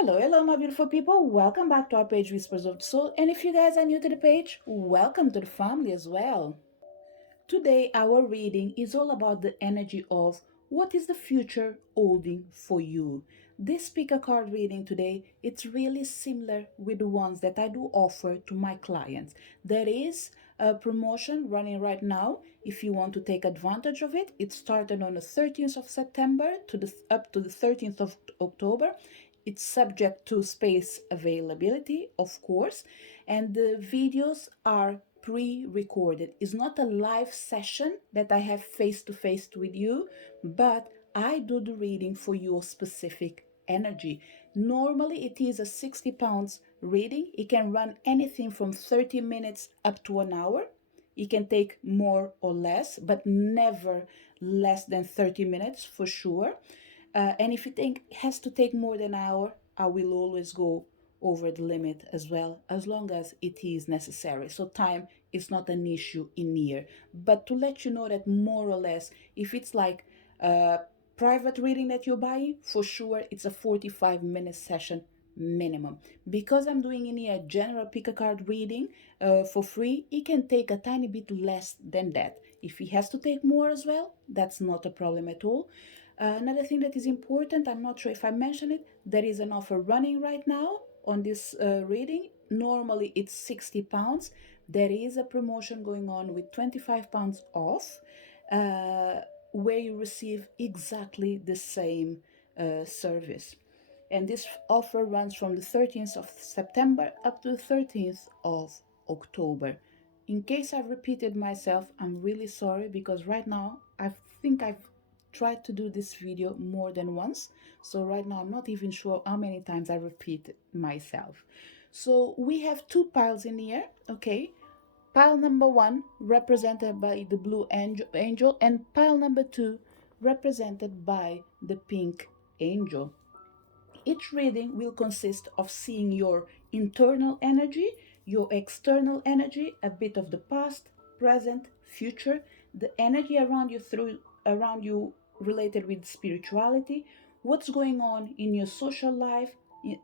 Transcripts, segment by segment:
Hello, my beautiful people. Welcome back to our page, Whispers of the Soul. And if you guys are new to the page, welcome to the family as well. Today, our reading is all about the energy of what is the future holding for you. This pick a card reading today, it's really similar with the ones that I do offer to my clients. There is a promotion running right now. If you want to take advantage of it, it started on the 13th of September up to the 13th of October. It's subject to space availability, of course, and the videos are pre-recorded. It's not a live session that I have face to face with you, but I do the reading for your specific energy. Normally it is a 60 pounds reading. It can run anything from 30 minutes up to an hour. It can take more or less, but never less than 30 minutes for sure. And if you think it has to take more than an hour, I will always go over the limit as well, as long as it is necessary. So time is not an issue in here. But to let you know that more or less, if it's like a private reading that you're buying, for sure it's a 45-minute session minimum. Because I'm doing in here a general pick a card reading for free, it can take a tiny bit less than that. If he has to take more as well, that's not a problem at all. Another thing that is important, I'm not sure if I mentioned it, there is an offer running right now on this reading. Normally it's 60 pounds. There is a promotion going on with 25 pounds off, where you receive exactly the same service. And this offer runs from the 13th of September up to the 13th of October. In case I've repeated myself, I'm really sorry, because right now I think I've tried to do this video more than once. So right now I'm not even sure how many times I repeat myself. So we have two piles in here, okay? Pile number one represented by the blue angel, and pile number two represented by the pink angel. Each reading will consist of seeing your internal energy, your external energy, a bit of the past, present, future, the energy around you related with spirituality, what's going on in your social life,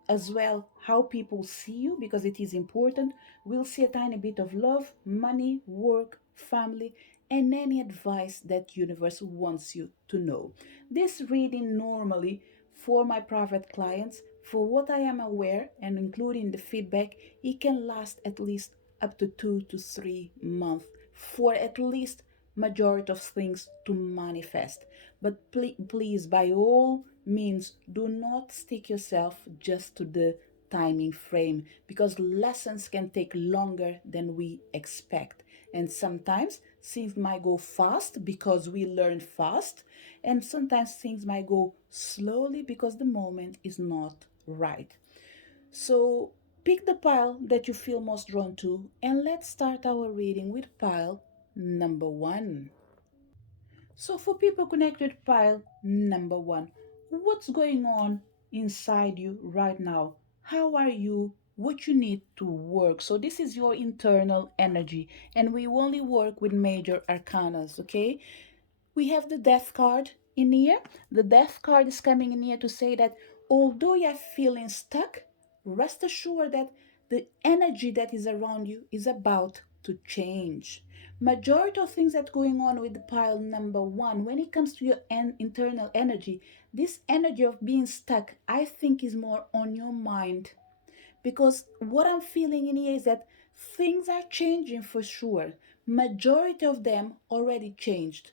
as well how people see you, because it is important. We'll see a tiny bit of love, money, work, family, and any advice that universe wants you to know. This reading normally for my private clients, for what I am aware and including the feedback, it can last at least up to 2 to 3 months for at least majority of things to manifest. But please, by all means, do not stick yourself just to the timing frame, because lessons can take longer than we expect. And sometimes things might go fast because we learn fast, and sometimes things might go slowly because the moment is not right. So pick the pile that you feel most drawn to, and let's start our reading with pile number one. So for people connected, pile number one, what's going on inside you right now? How are you? What you need to work? So this is your internal energy, and we only work with major arcanas, okay? We have the death card in here. The death card is coming in here to say that although you're feeling stuck, rest assured that the energy that is around you is about to change. Majority of things that going on with the pile number one, when it comes to your internal energy, this energy of being stuck, I think is more on your mind, because what I'm feeling in here is that things are changing for sure. Majority of them already changed.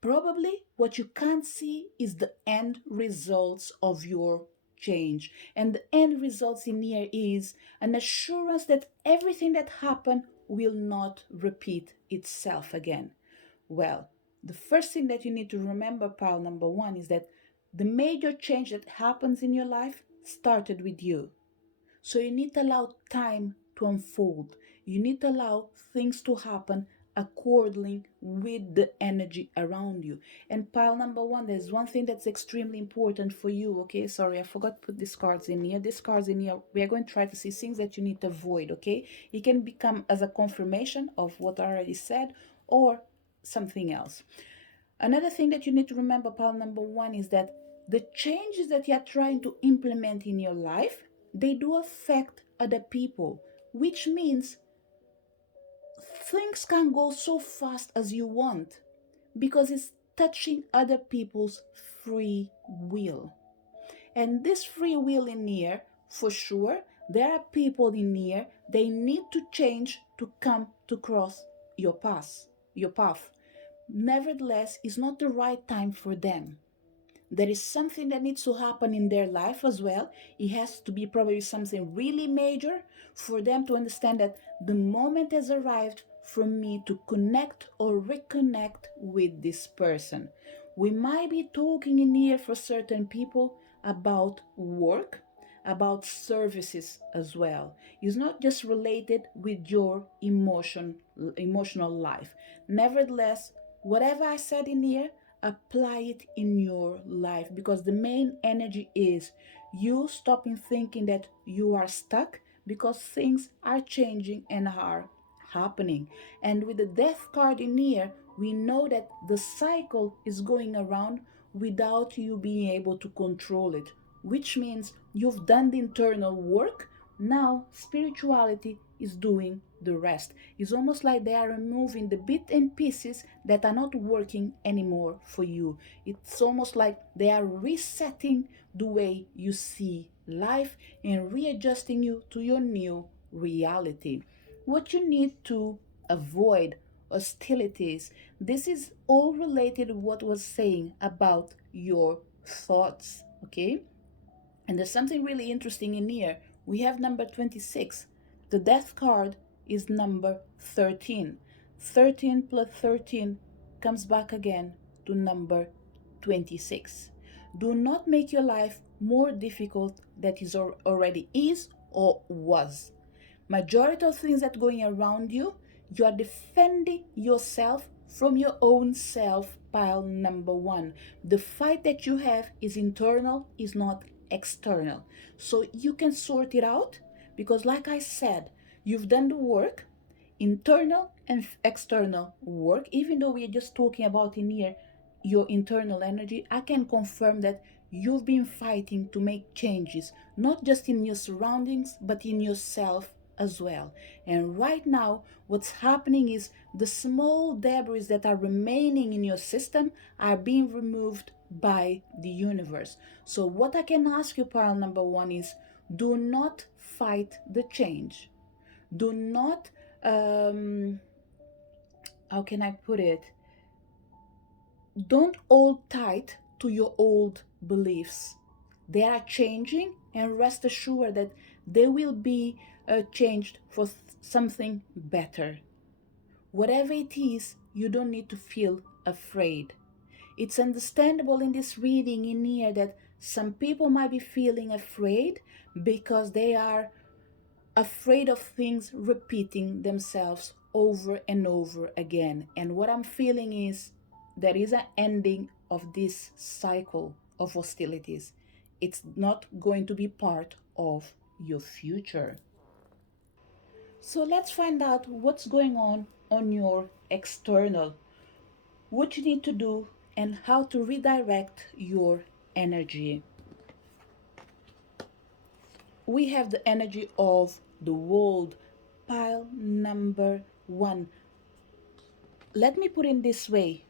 Probably what you can't see is the end results of your change. And the end results in here is an assurance that everything that happened will not repeat itself again. Well, the first thing that you need to remember, pile number one, is that the major change that happens in your life started with you. So you need to allow time to unfold. You need to allow things to happen accordingly with the energy around you. And pile number one, there's one thing that's extremely important for you, okay? Sorry, I forgot to put these cards in here. These cards in here, we are going to try to see things that you need to avoid, okay? It can become as a confirmation of what I already said, or something else. Another thing that you need to remember, pile number one, is that The changes that you are trying to implement in your life, they do affect other people, which means things can go so fast as you want because it's touching other people's free will. And this free will in here, for sure, there are people in here, they need to change to come to cross your path. Nevertheless, it's not the right time for them. There is something that needs to happen in their life as well. It has to be probably something really major for them to understand that the moment has arrived for me to connect or reconnect with this person. We might be talking in here for certain people about work, about services as well. It's not just related with your emotional life. Nevertheless, whatever I said in here, apply it in your life, because the main energy is you stopping thinking that you are stuck, because things are changing and are happening. And with the death card in here, we know that the cycle is going around without you being able to control it, which means you've done the internal work. Now spirituality is doing the rest. It's almost like they are removing the bits and pieces that are not working anymore for you. It's almost like they are resetting the way you see life and readjusting you to your new reality. What you need to avoid: hostilities. This is all related to what was saying about your thoughts, okay? And there's something really interesting in here. We have number 26. The death card is number 13. 13 plus 13 comes back again to number 26. Do not make your life more difficult than it already is or was. Majority of things that going around you, you are defending yourself from your own self. Pile number one. The fight that you have is internal, is not external. So you can sort it out, because like I said, you've done the work, internal and external work. Even though we are just talking about in here your internal energy, I can confirm that you've been fighting to make changes, not just in your surroundings, but in yourself as well. And right now, what's happening is the small debris that are remaining in your system are being removed by the universe. So what I can ask you, pile number one, is do not fight the change. Do not, how can I put it? Don't hold tight to your old beliefs. They are changing, and rest assured that they will be changed for something better. Whatever it is, you don't need to feel afraid. It's understandable in this reading in here that some people might be feeling afraid because they are afraid of things repeating themselves over and over again. And what I'm feeling is there is an ending of this cycle of hostilities. It's not going to be part of your future. So let's find out what's going on your external, what you need to do, and how to redirect your energy. We have the energy of the world, pile number one. Let me put it this way: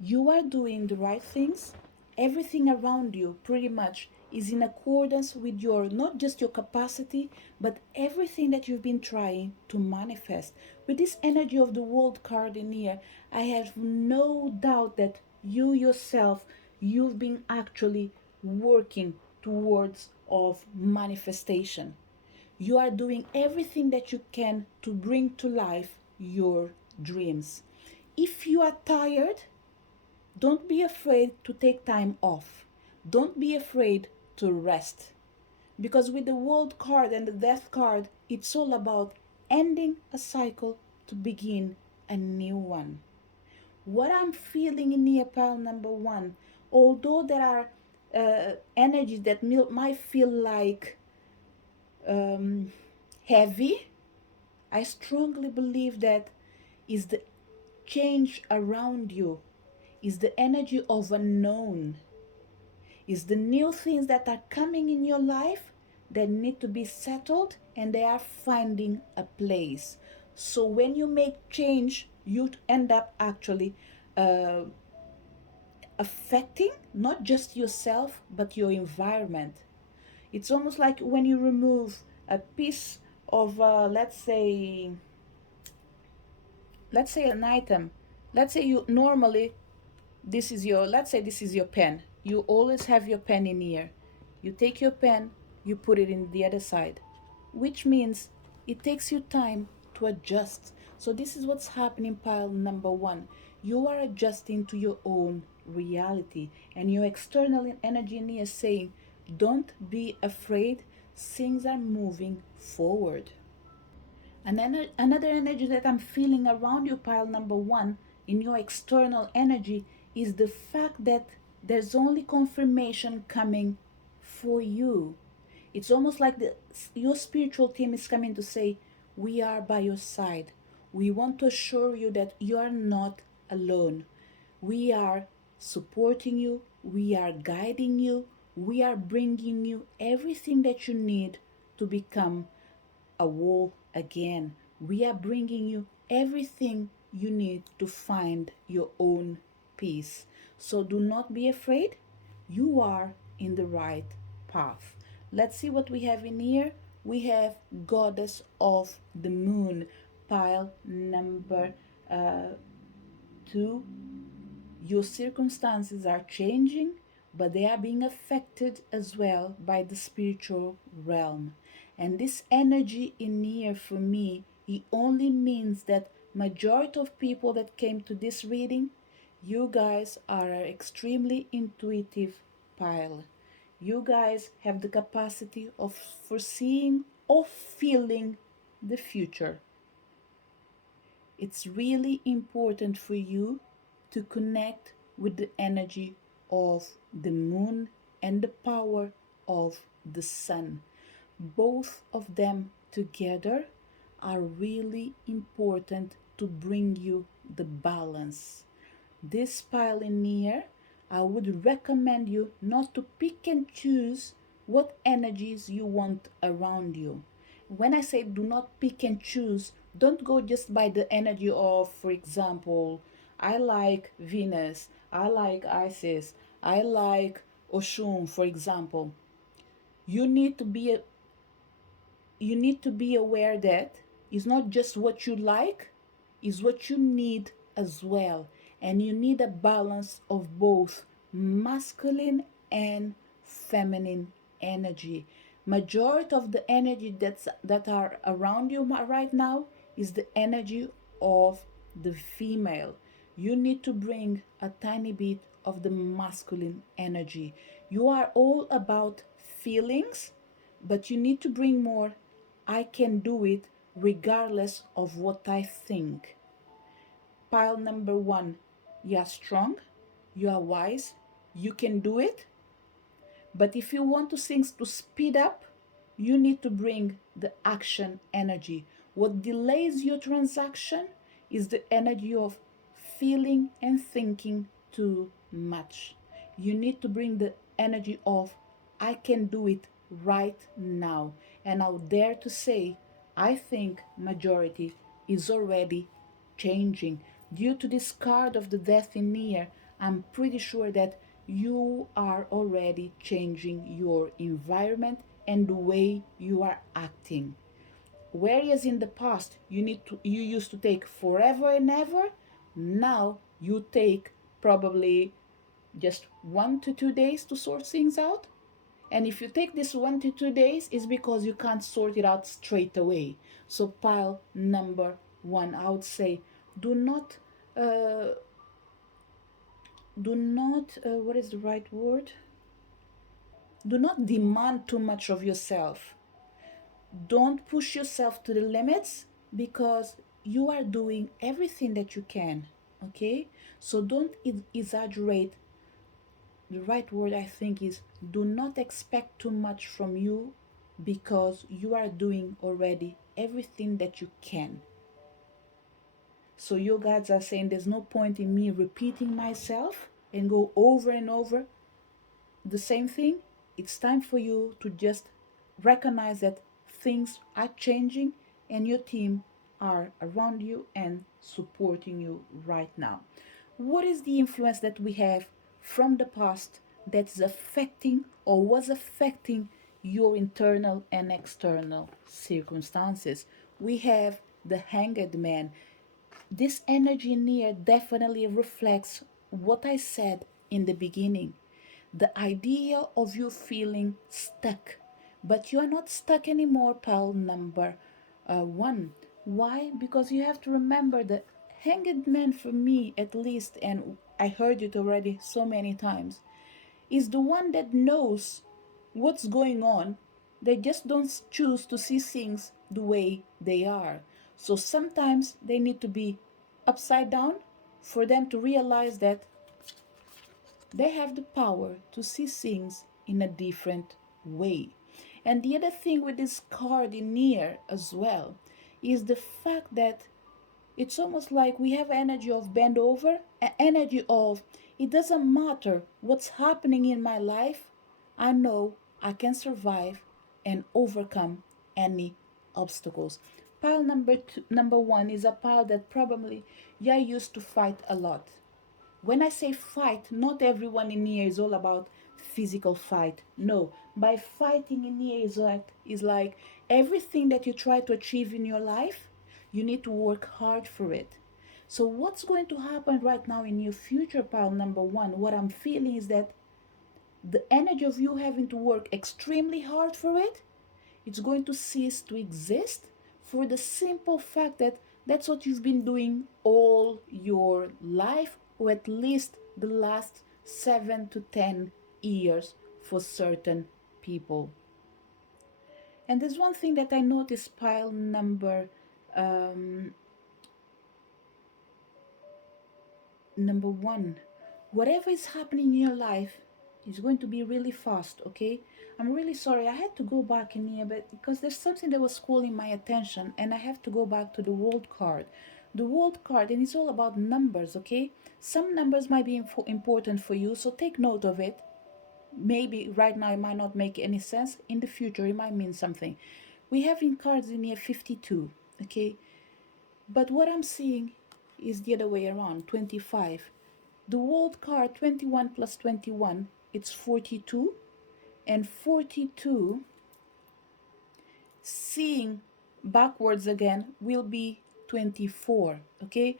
you are doing the right things. Everything around you pretty much is in accordance with your, not just your capacity, but everything that you've been trying to manifest. With this energy of the world card in here, I have no doubt that you yourself, you've been actually working towards of manifestation. You are doing everything that you can to bring to life your dreams. If you are tired, don't be afraid to take time off. Don't be afraid to rest. Because with the world card and the death card, it's all about ending a cycle to begin a new one. What I'm feeling in the pile number one, although there are energies that might feel like heavy, I strongly believe that is the change around you, is the energy of unknown, It's the new things that are coming in your life that need to be settled, and they are finding a place. So when you make change, you end up actually uh, affecting not just yourself but your environment. It's almost like when you remove a piece of let's say an item. Let's say you normally, this is your, let's say this is your pen. You always have your pen in here. You take your pen, you put it in the other side, which means it takes you time to adjust. So this is what's happening, pile number one. You are adjusting to your own reality, and your external energy in here saying, don't be afraid, things are moving forward. And then another energy that I'm feeling around you, pile number one, in your external energy, is the fact that there's only confirmation coming for you. It's almost like your spiritual team is coming to say, we are by your side. We want to assure you that you are not alone. We are supporting you. We are guiding you. We are bringing you everything that you need to become a wall again. We are bringing you everything you need to find your own peace. So do not be afraid. You are in the right path. Let's see what we have in here. We have Goddess of the Moon, pile number 2. Your circumstances are changing, but they are being affected as well by the spiritual realm. And this energy in here for me, it only means that majority of people that came to this reading, you guys are an extremely intuitive pile. You guys have the capacity of foreseeing or feeling the future. It's really important for you to connect with the energy of the moon and the power of the sun. Both of them together are really important to bring you the balance. This pioneer, I would recommend you not to pick and choose what energies you want around you. When I say do not pick and choose, don't go just by the energy of, for example, I like Venus, I like Isis, I like Oshun, for example. You need to be aware that it's not just what you like, it's what you need as well. And you need a balance of both masculine and feminine energy. Majority of the energy that are around you right now is the energy of the female. You need to bring a tiny bit of the masculine energy. You are all about feelings, but you need to bring more I can do it regardless of what I think. Pile number one, you are strong, you are wise, you can do it. But if you want things to speed up, you need to bring the action energy. What delays your transaction is the energy of feeling and thinking too much. You need to bring the energy of I can do it right now. And I'll dare to say, I think majority is already changing. Due to this card of the death in near, I'm pretty sure that you are already changing your environment and the way you are acting. Whereas in the past you used to take forever and ever, now you take probably just 1 to 2 days to sort things out. And if you take this 1 to 2 days, it's because you can't sort it out straight away. So pile number one, I would say, do not uh, what is the right word, do not demand too much of yourself. Don't push yourself to the limits, because you are doing everything that you can. Okay, so don't exaggerate. The right word, I think, is do not expect too much from you, because you are doing already everything that you can. So your guides are saying there's no point in me repeating myself and go over and over. the same thing. It's time for you to just recognize that things are changing and your team are around you and supporting you right now. What is the influence that we have from the past that's affecting or was affecting your internal and external circumstances? We have the Hanged Man. This energy in here definitely reflects what I said in the beginning. The idea of you feeling stuck, but you are not stuck anymore, pal number one. Why? Because you have to remember the Hanged Man, for me at least, and I heard it already so many times, is the one that knows what's going on. They just don't choose to see things the way they are. So sometimes they need to be upside down for them to realize that they have the power to see things in a different way. And the other thing with this card in here as well is the fact that it's almost like we have energy of bend over, energy of it doesn't matter what's happening in my life, I know I can survive and overcome any obstacles. Pile number one is a pile that probably you're used to fight a lot. When I say fight, not everyone in here is all about physical fight. No, by fighting in here is like everything that you try to achieve in your life, you need to work hard for it. So what's going to happen right now in your future, pile number one? What I'm feeling is that the energy of you having to work extremely hard for it, it's going to cease to exist for the simple fact that that's what you've been doing all your life, or at least the last 7 to 10 years for certain people. And there's one thing that I noticed, pile um, number one. Whatever is happening in your life is going to be really fast, okay? I'm really sorry. I had to go back in here, but because there's something that was calling my attention, and I have to go back to the world card. The world card, and it's all about numbers, okay? Some numbers might be important for you, so take note of it. Maybe right now it might not make any sense. In the future, it might mean something. We have in cards in here 52, okay? But what I'm seeing is the other way around, 25. The world card 21 plus 21, it's 42. And 42, seeing backwards again, will be 24. Okay?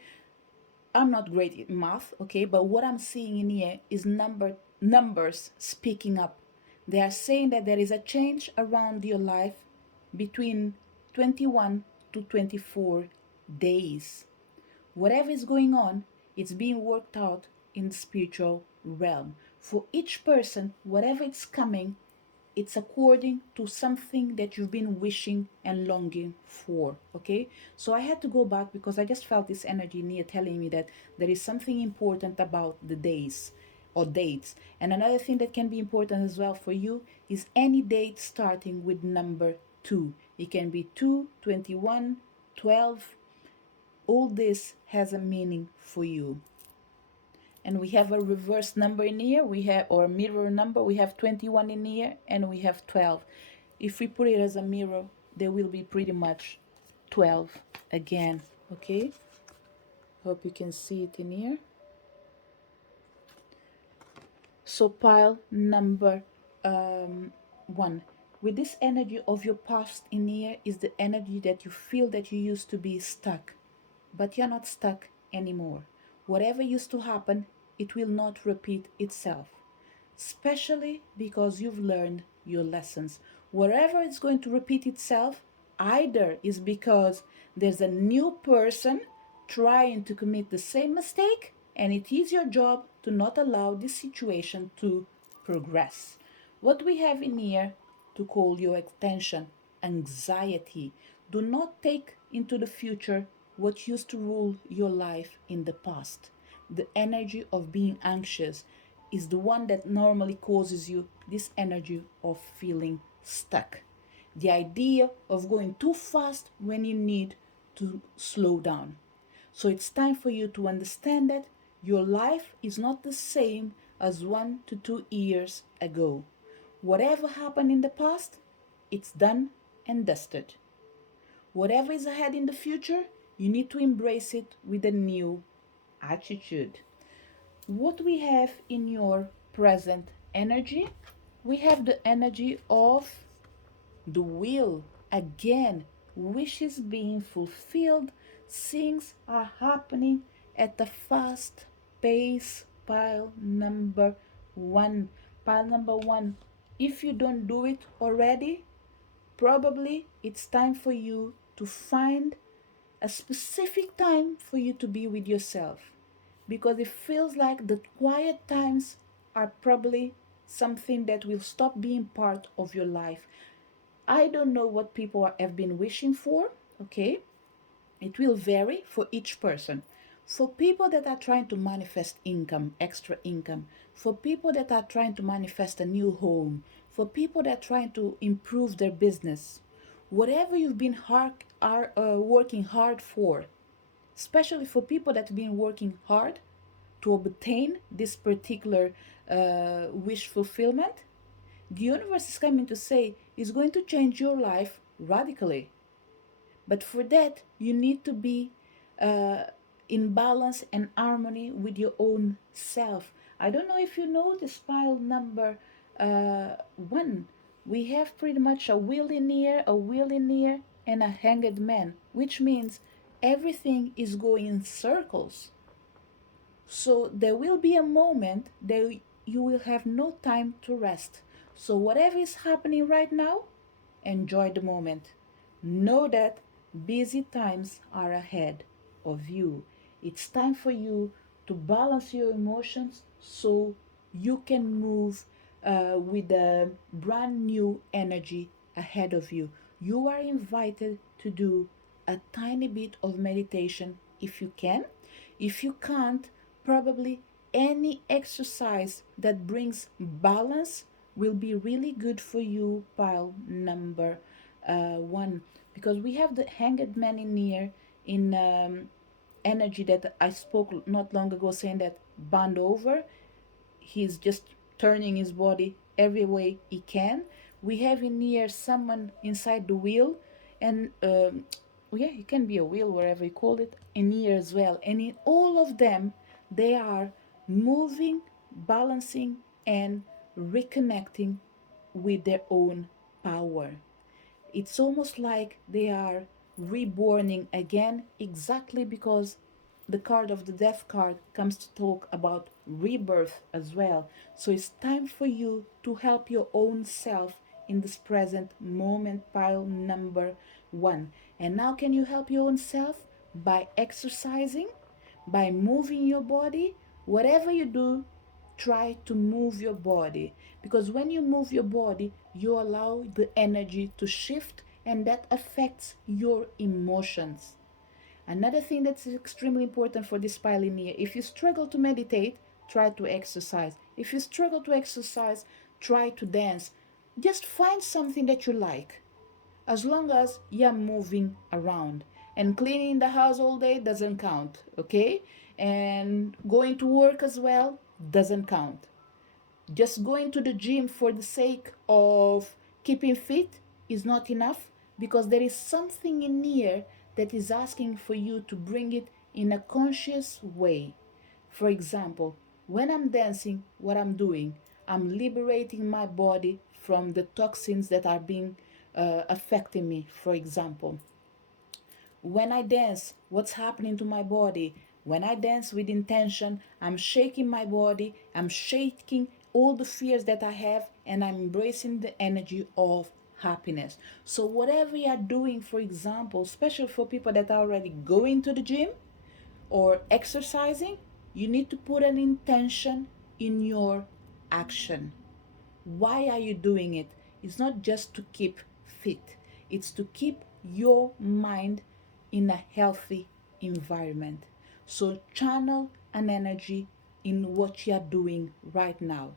I'm not great at math, okay? But what I'm seeing in here is numbers speaking up. They are saying that there is a change around your life between 21 to 24 days. Whatever is going on, it's being worked out in the spiritual realm. For each person, whatever it's coming, it's according to something that you've been wishing and longing for. Okay, so I had to go back because I just felt this energy near telling me that there is something important about the days or dates. And another thing that can be important as well for you is any date starting with number 2. It can be 2, 21, 12. All this has a meaning for you. And we have a reverse number in here, we have, or a mirror number, we have 21 in here, and we have 12. If we put it as a mirror, there will be pretty much 12 again. Okay, hope you can see it in here. So pile number 1, with this energy of your past in here, is the energy that you feel that you used to be stuck, but you're not stuck anymore. Whatever used to happen, it will not repeat itself, especially because you've learned your lessons. Wherever it's going to repeat itself, either is because there's a new person trying to commit the same mistake, and it is your job to not allow this situation to progress. What we have in here to call your attention: anxiety. Do not take into the future what used to rule your life in the past. The energy of being anxious is the one that normally causes you this energy of feeling stuck. The idea of going too fast when you need to slow down. So it's time for you to understand that your life is not the same as 1 to 2 years ago. Whatever happened in the past, it's done and dusted. Whatever is ahead in the future, you need to embrace it with a new attitude. What we have in your present energy, we have the energy of the will. Again, wishes being fulfilled, things are happening at a fast pace. Pile number one. Pile number one. If you don't do it already, probably it's time for you to find a specific time for you to be with yourself, because it feels like the quiet times are probably something that will stop being part of your life. I don't know what people have been wishing for, okay? It will vary for each person. For people that are trying to manifest income, extra income, for people that are trying to manifest a new home, for people that are trying to improve their business, whatever you've been working hard for, especially for people that have been working hard to obtain this particular wish fulfillment, the universe is coming to say is going to change your life radically. But for that, you need to be uh, in balance and harmony with your own self. I don't know if you know this pile number one. We have pretty much a wheel in here, a wheel in here, and a hanged man, which means everything is going in circles. So there will be a moment that you will have no time to rest. So whatever is happening right now, enjoy the moment. Know that busy times are ahead of you. It's time for you to balance your emotions so you can move with a brand new energy ahead of you. You are invited to do a tiny bit of meditation if you can. If you can't, probably any exercise that brings balance will be really good for you, pile number one. Because we have the hanged man in here in energy that I spoke not long ago, saying that band over, he's just turning his body every way he can. We have in here someone inside the wheel, and yeah, it can be a wheel, wherever you call it, in here as well. And in all of them, they are moving, balancing, and reconnecting with their own power. It's almost like they are reborning again, exactly because the card of the death card comes to talk about rebirth as well. So it's time for you to help your own self in this present moment, pile number one. And now, can you help your own self? By exercising, by moving your body. Whatever you do, try to move your body, because when you move your body, you allow the energy to shift, and that affects your emotions. Another thing that's extremely important for this pioneer: if you struggle to meditate, try to exercise. If you struggle to exercise, try to dance. Just find something that you like, as long as you're moving around. And cleaning the house all day doesn't count, okay? And going to work as well doesn't count. Just going to the gym for the sake of keeping fit is not enough, because there is something in here that is asking for you to bring it in a conscious way. For example, when I'm dancing, what I'm doing, I'm liberating my body from the toxins that are being affecting me. For example, when I dance, what's happening to my body? When I dance with intention, I'm shaking my body, I'm shaking all the fears that I have, and I'm embracing the energy of happiness. So, whatever you are doing, for example, especially for people that are already going to the gym or exercising, you need to put an intention in your action. Why are you doing it? It's not just to keep fit, it's to keep your mind in a healthy environment. So channel an energy in what you are doing right now.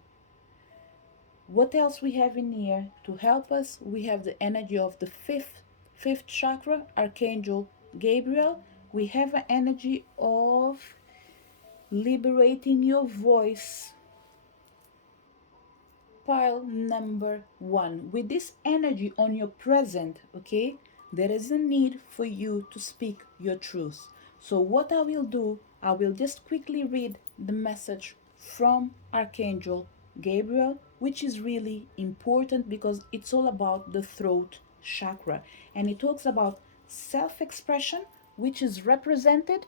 What else we have in here to help us? We have the energy of the fifth chakra, Archangel Gabriel. We have an energy of liberating your voice. pile number 1, with this energy on your present, okay, there is a need for you to speak your truth. So what I will do, I will just quickly read the message from Archangel Gabriel, which is really important because it's all about the throat chakra, and it talks about self-expression, which is represented,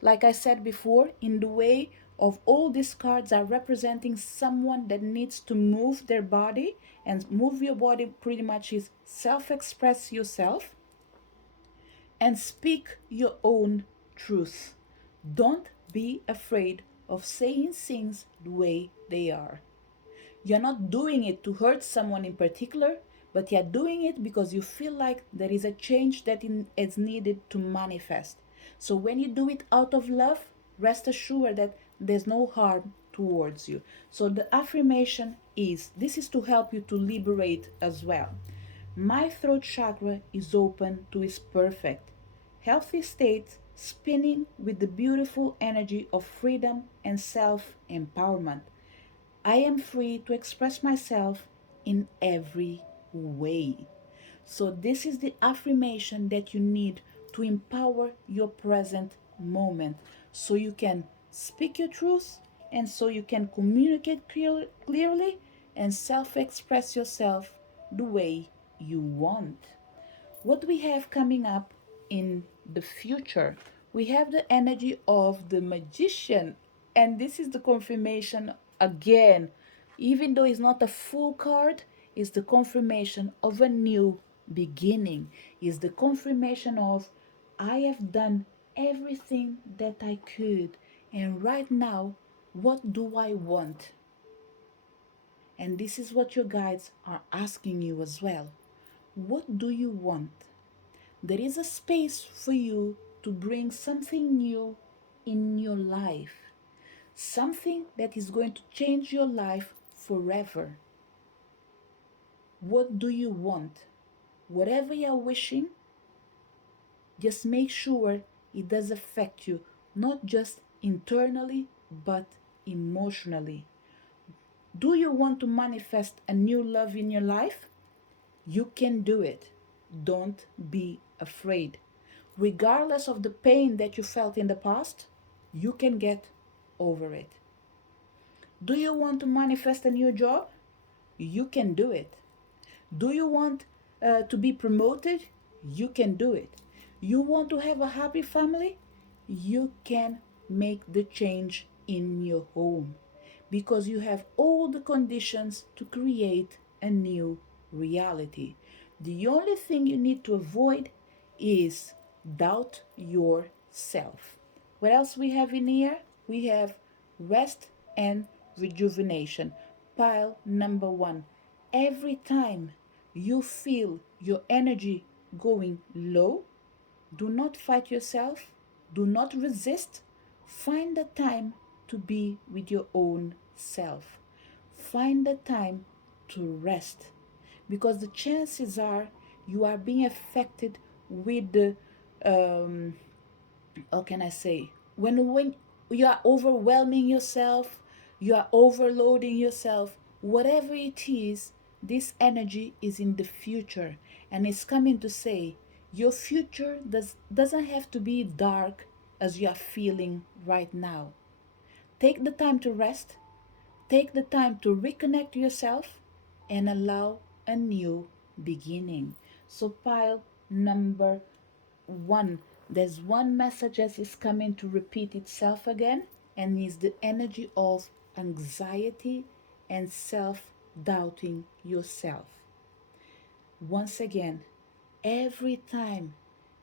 like I said before, in the way of all these cards are representing someone that needs to move their body, and move your body pretty much is self-express yourself and speak your own truth. Don't be afraid of saying things the way they are. You're not doing it to hurt someone in particular, but you're doing it because you feel like there is a change that is needed to manifest. So when you do it out of love, rest assured that there's no harm towards you. So the affirmation is, this is to help you to liberate as well. My throat chakra is open to its perfect, healthy state, spinning with the beautiful energy of freedom and self empowerment. I am free to express myself in every way. So, this is the affirmation that you need to empower your present moment so you can speak your truth and so you can communicate clearly and self express yourself the way you want. What we have coming up in the future, we have the energy of the magician, and this is the confirmation again, even though it's not a full card, is the confirmation of a new beginning, is the confirmation of, I have done everything that I could, and right now, what do I want? And this is what your guides are asking you as well. What do you want? There is a space for you to bring something new in your life, something that is going to change your life forever. What do you want? Whatever you're wishing, just make sure it does affect you, not just internally, but emotionally. Do you want to manifest a new love in your life? You can do it. Don't be afraid. Regardless of the pain that you felt in the past, you can get over it. Do you want to manifest a new job? You can do it. Do you want to be promoted? You can do it. You want to have a happy family? You can make the change in your home because you have all the conditions to create a new reality. The only thing you need to avoid is doubt yourself. What else we have in here? We have rest and rejuvenation. Pile number 1. Every time you feel your energy going low, do not fight yourself, do not resist. Find the time to be with your own self. Find the time to rest because the chances are you are being affected with the how can I say, when you are overwhelming yourself, you are overloading yourself, whatever it is, this energy is in the future and it's coming to say your future doesn't have to be dark as you are feeling right now. Take the time to rest, take the time to reconnect yourself and allow a new beginning. So pile number 1, there's one message that is coming to repeat itself again, and is the energy of anxiety and self-doubting yourself. Once again, every time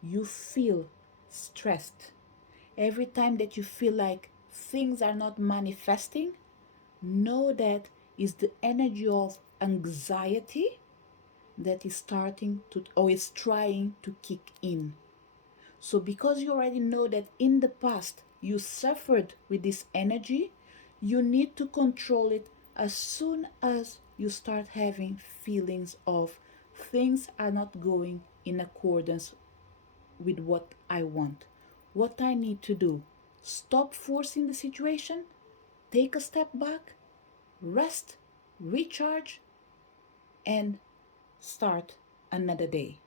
you feel stressed, every time that you feel like things are not manifesting, know that is the energy of anxiety that is starting to, or is trying to kick in. So because you already know that in the past you suffered with this energy, you need to control it as soon as you start having feelings of things are not going in accordance with what I want. What I need to do, stop forcing the situation, take a step back, rest, recharge, and start another day.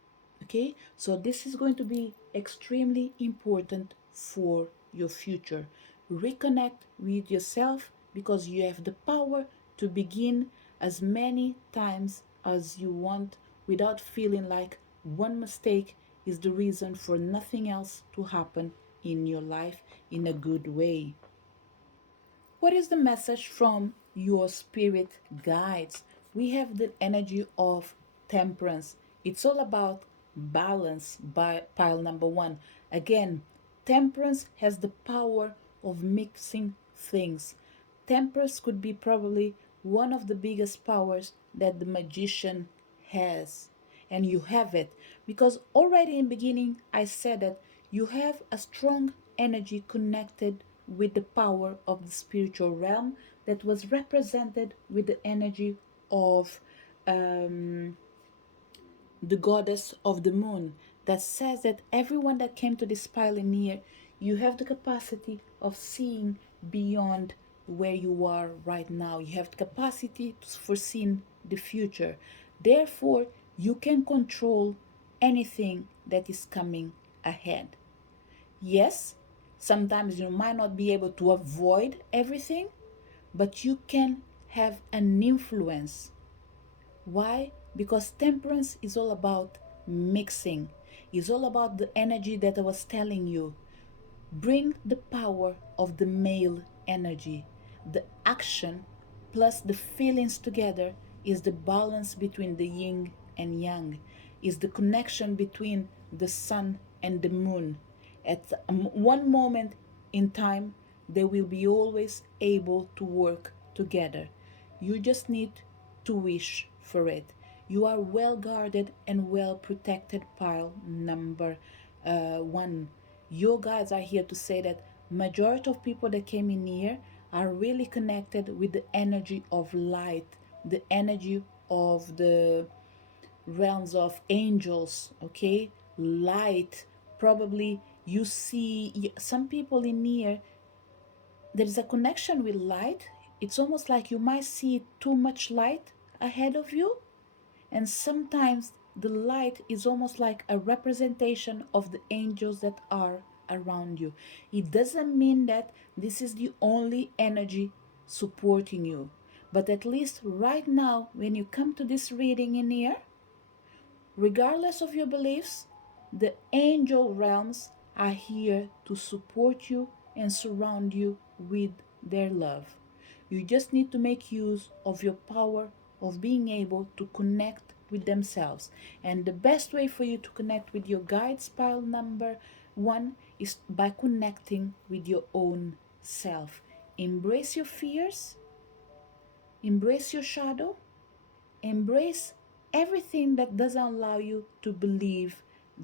Okay, so this is going to be extremely important for your future. Reconnect with yourself because you have the power to begin as many times as you want without feeling like one mistake is the reason for nothing else to happen in your life in a good way. What is the message from your spirit guides? We have the energy of temperance. It's all about balance by pile number one. Again, temperance has the power of mixing things. Temperance could be probably one of the biggest powers that the magician has. And you have it because already in the beginning I said that you have a strong energy connected with the power of the spiritual realm that was represented with the energy of um, the goddess of the moon, that says that everyone that came to this pioneer, you have the capacity of seeing beyond where you are right now. You have the capacity to foresee the future. Therefore, you can control anything that is coming ahead. Yes, sometimes you might not be able to avoid everything, but you can have an influence. Why? Because temperance is all about mixing, it's all about the energy that I was telling you. Bring the power of the male energy. The action plus the feelings together is the balance between the yin and yang, is the connection between the sun and the moon. At one moment in time, they will be always able to work together. You just need to wish for it. You are well guarded and well protected, pile number one. Your guides are here to say that majority of people that came in here are really connected with the energy of light, the energy of the realms of angels, okay? Light. Probably you see some people in here, there is a connection with light. It's almost like you might see too much light ahead of you, and sometimes the light is almost like a representation of the angels that are around you. It doesn't mean that this is the only energy supporting you, but at least right now, when you come to this reading in here, regardless of your beliefs, the angel realms are here to support you and surround you with their love. You just need to make use of your power of being able to connect with themselves. And the best way for you to connect with your guides, pile number one, is by connecting with your own self. Embrace your fears, embrace your shadow, embrace everything that doesn't allow you to believe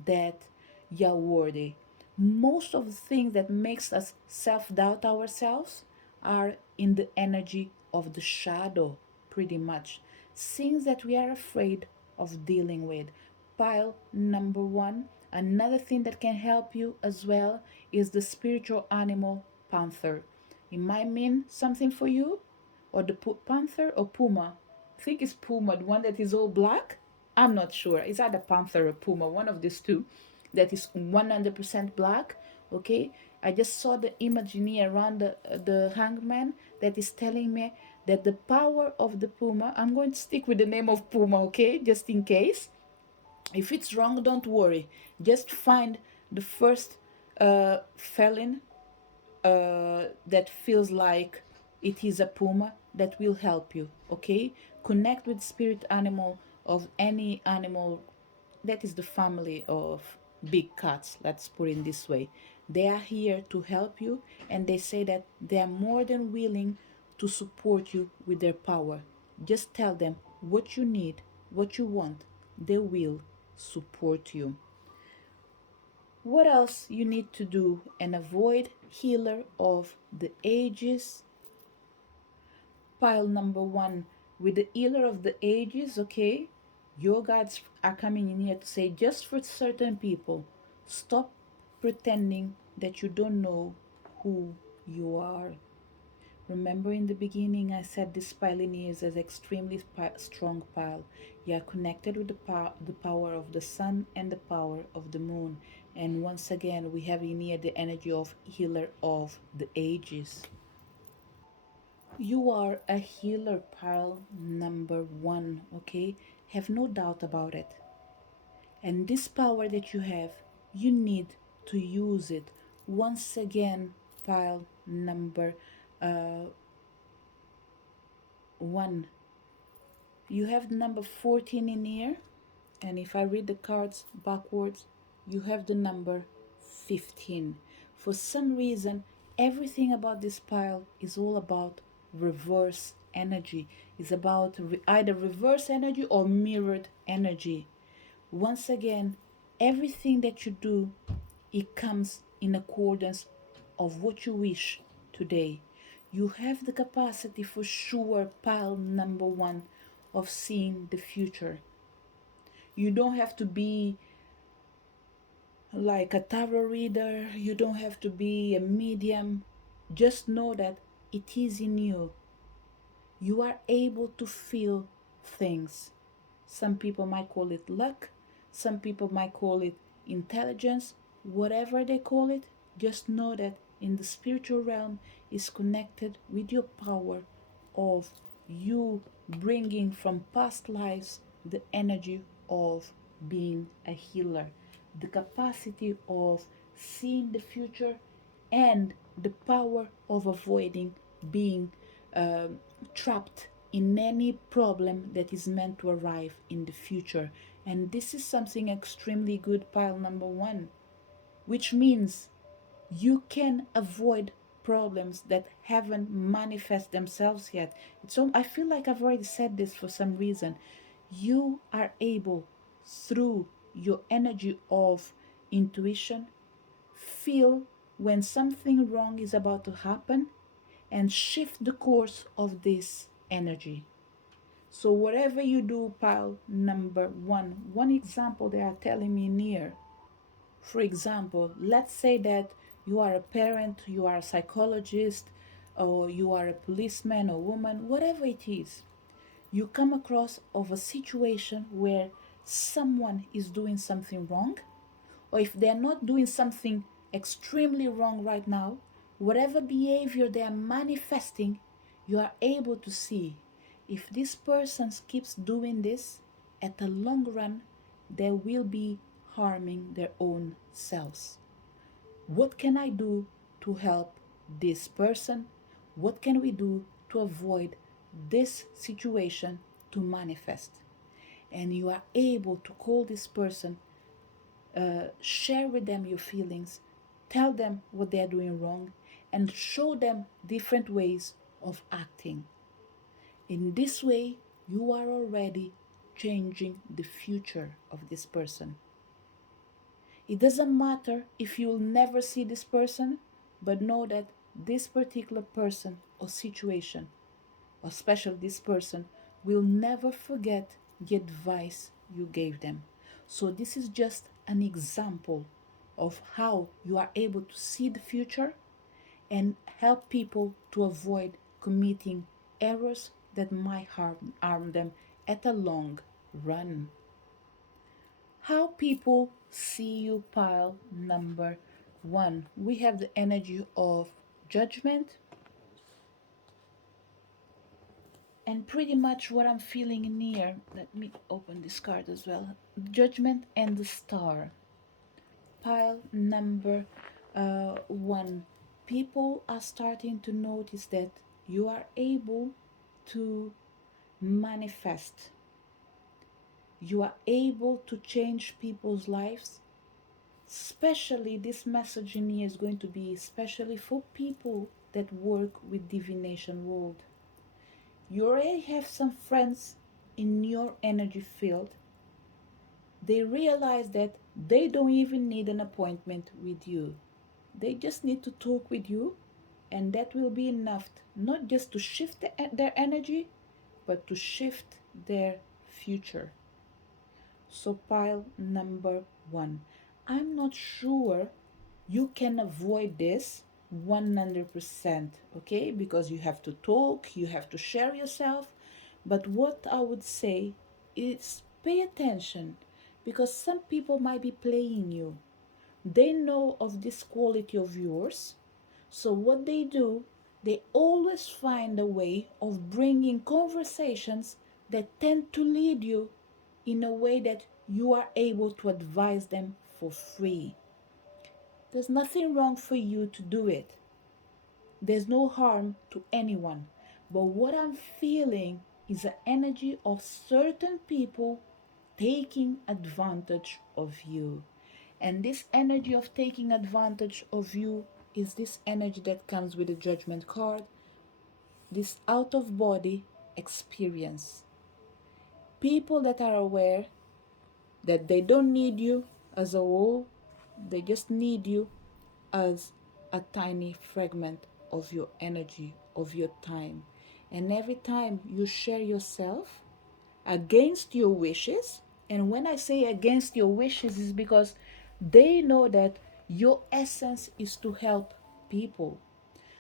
that you're worthy. Most of the things that makes us self-doubt ourselves are in the energy of the shadow, pretty much. Things that we are afraid of dealing with. Pile number one, another thing that can help you as well is the spiritual animal panther. It might mean something for you, or the panther or puma. I think it's puma, the one that is all black. I'm not sure. It's either panther or puma, one of these two, that is 100% black. Okay, I just saw the image near around the hangman that is telling me that the power of the puma. I'm going to stick with the name of puma, okay, just in case. If it's wrong, don't worry. Just find the first felon that feels like it is a puma that will help you. Okay, connect with spirit animal of any animal that is the family of big cats, let's put it this way. They are here to help you, and they say that they are more than willing to support you with their power. Just tell them what you need, what you want. They will support you. What else you need to do and avoid? Healer of the ages, pile number one, with the healer of the ages. Okay, your guides are coming in here to say, just for certain people, stop pretending that you don't know who you are. Remember in the beginning I said this pile in here is an extremely strong pile. You are connected with the power of the sun and the power of the moon. And once again, we have in here the energy of healer of the ages. You are a healer, pile number one, okay? Have no doubt about it. And this power that you have, you need to use it. Once again, pile number uh, one. You have the number 14 in here, and if I read the cards backwards, you have the number 15. For some reason, everything about this pile is all about reverse energy. It's about either reverse energy or mirrored energy. Once again, everything that you do, it comes in accordance of what you wish today. You have the capacity for sure, pile number one, of seeing the future. You don't have to be like a tarot reader, you don't have to be a medium. Just know that it is in you. You are able to feel things. Some people might call it luck, some people might call it intelligence, whatever they call it. Just know that in the spiritual realm is connected with your power of you bringing from past lives the energy of being a healer, the capacity of seeing the future, and the power of avoiding being trapped in any problem that is meant to arrive in the future. And this is something extremely good, pile number one, which means you can avoid problems that haven't manifest themselves yet. So I feel like I've already said this for some reason. You are able, through your energy of intuition, feel when something wrong is about to happen and shift the course of this energy. So whatever you do, pile number one example they are telling me near. For example, let's say that you are a parent, you are a psychologist, or you are a policeman or woman, whatever it is. You come across of a situation where someone is doing something wrong, or if they're not doing something extremely wrong right now, whatever behavior they are manifesting, you are able to see if this person keeps doing this, at the long run, they will be harming their own selves. What can I do to help this person? What can we do to avoid this situation to manifest? And you are able to call this person, share with them your feelings, tell them what they're doing wrong, and show them different ways of acting. In this way, you are already changing the future of this person. It doesn't matter if you'll never see this person, but know that this particular person or situation, or especially this person, will never forget the advice you gave them. So this is just an example of how you are able to see the future and help people to avoid committing errors that might harm them at a long run. How people see you, pile number one. We have the energy of judgment, and pretty much what I'm feeling in here. Let me open this card as well. Judgment and the star. Pile number one. People are starting to notice that you are able to manifest. You are able to change people's lives. Especially this message in here is going to be especially for people that work with divination world. You already have some friends in your energy field. They realize that they don't even need an appointment with you. They just need to talk with you, and that will be enough, not just to shift their energy, but to shift their future. So pile number one. I'm not sure you can avoid this, 100%, okay? Because you have to talk, you have to share yourself. But what I would say is pay attention, because some people might be playing you. They know of this quality of yours. So what they do, they always find a way of bringing conversations that tend to lead you in a way that you are able to advise them for free. There's nothing wrong for you to do it. There's no harm to anyone. But what I'm feeling is the energy of certain people taking advantage of you. And this energy of taking advantage of you is this energy that comes with the judgment card, this out of body experience. People that are aware that they don't need you as a whole, they just need you as a tiny fragment of your energy, of your time. And every time you share yourself against your wishes, and when I say against your wishes, is because they know that your essence is to help people.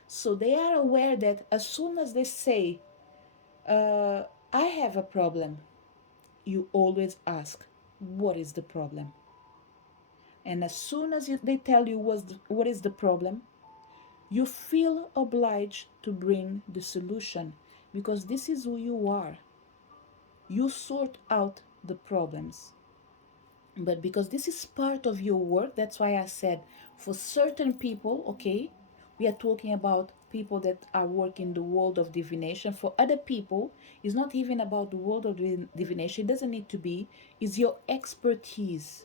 So they are aware that as soon as they say, I have a problem, you always ask, what is the problem? And as soon as they tell you what is the problem, you feel obliged to bring the solution, because this is who you are. You sort out the problems. But because this is part of your work, that's why I said for certain people, okay, we are talking about people that are working the world of divination. For other people, it's not even about the world of divination. It doesn't need to be. It's your expertise.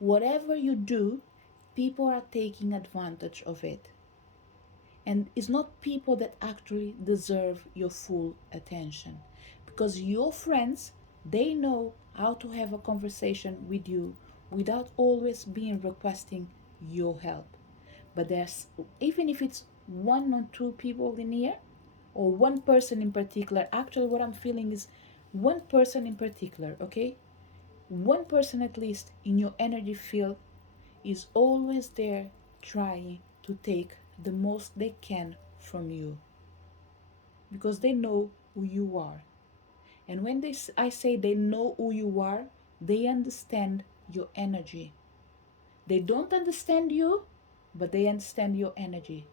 Whatever you do, people are taking advantage of it. And it's not people that actually deserve your full attention, because your friends, they know how to have a conversation with you without always being requesting your help. But there's, even if it's one or two people in here, or one person in particular, actually what I'm feeling is one person in particular, okay? One person at least in your energy field is always there trying to take the most they can from you, because they know who you are. And when I say they know who you are, they understand your energy. They don't understand you, but they understand your energy.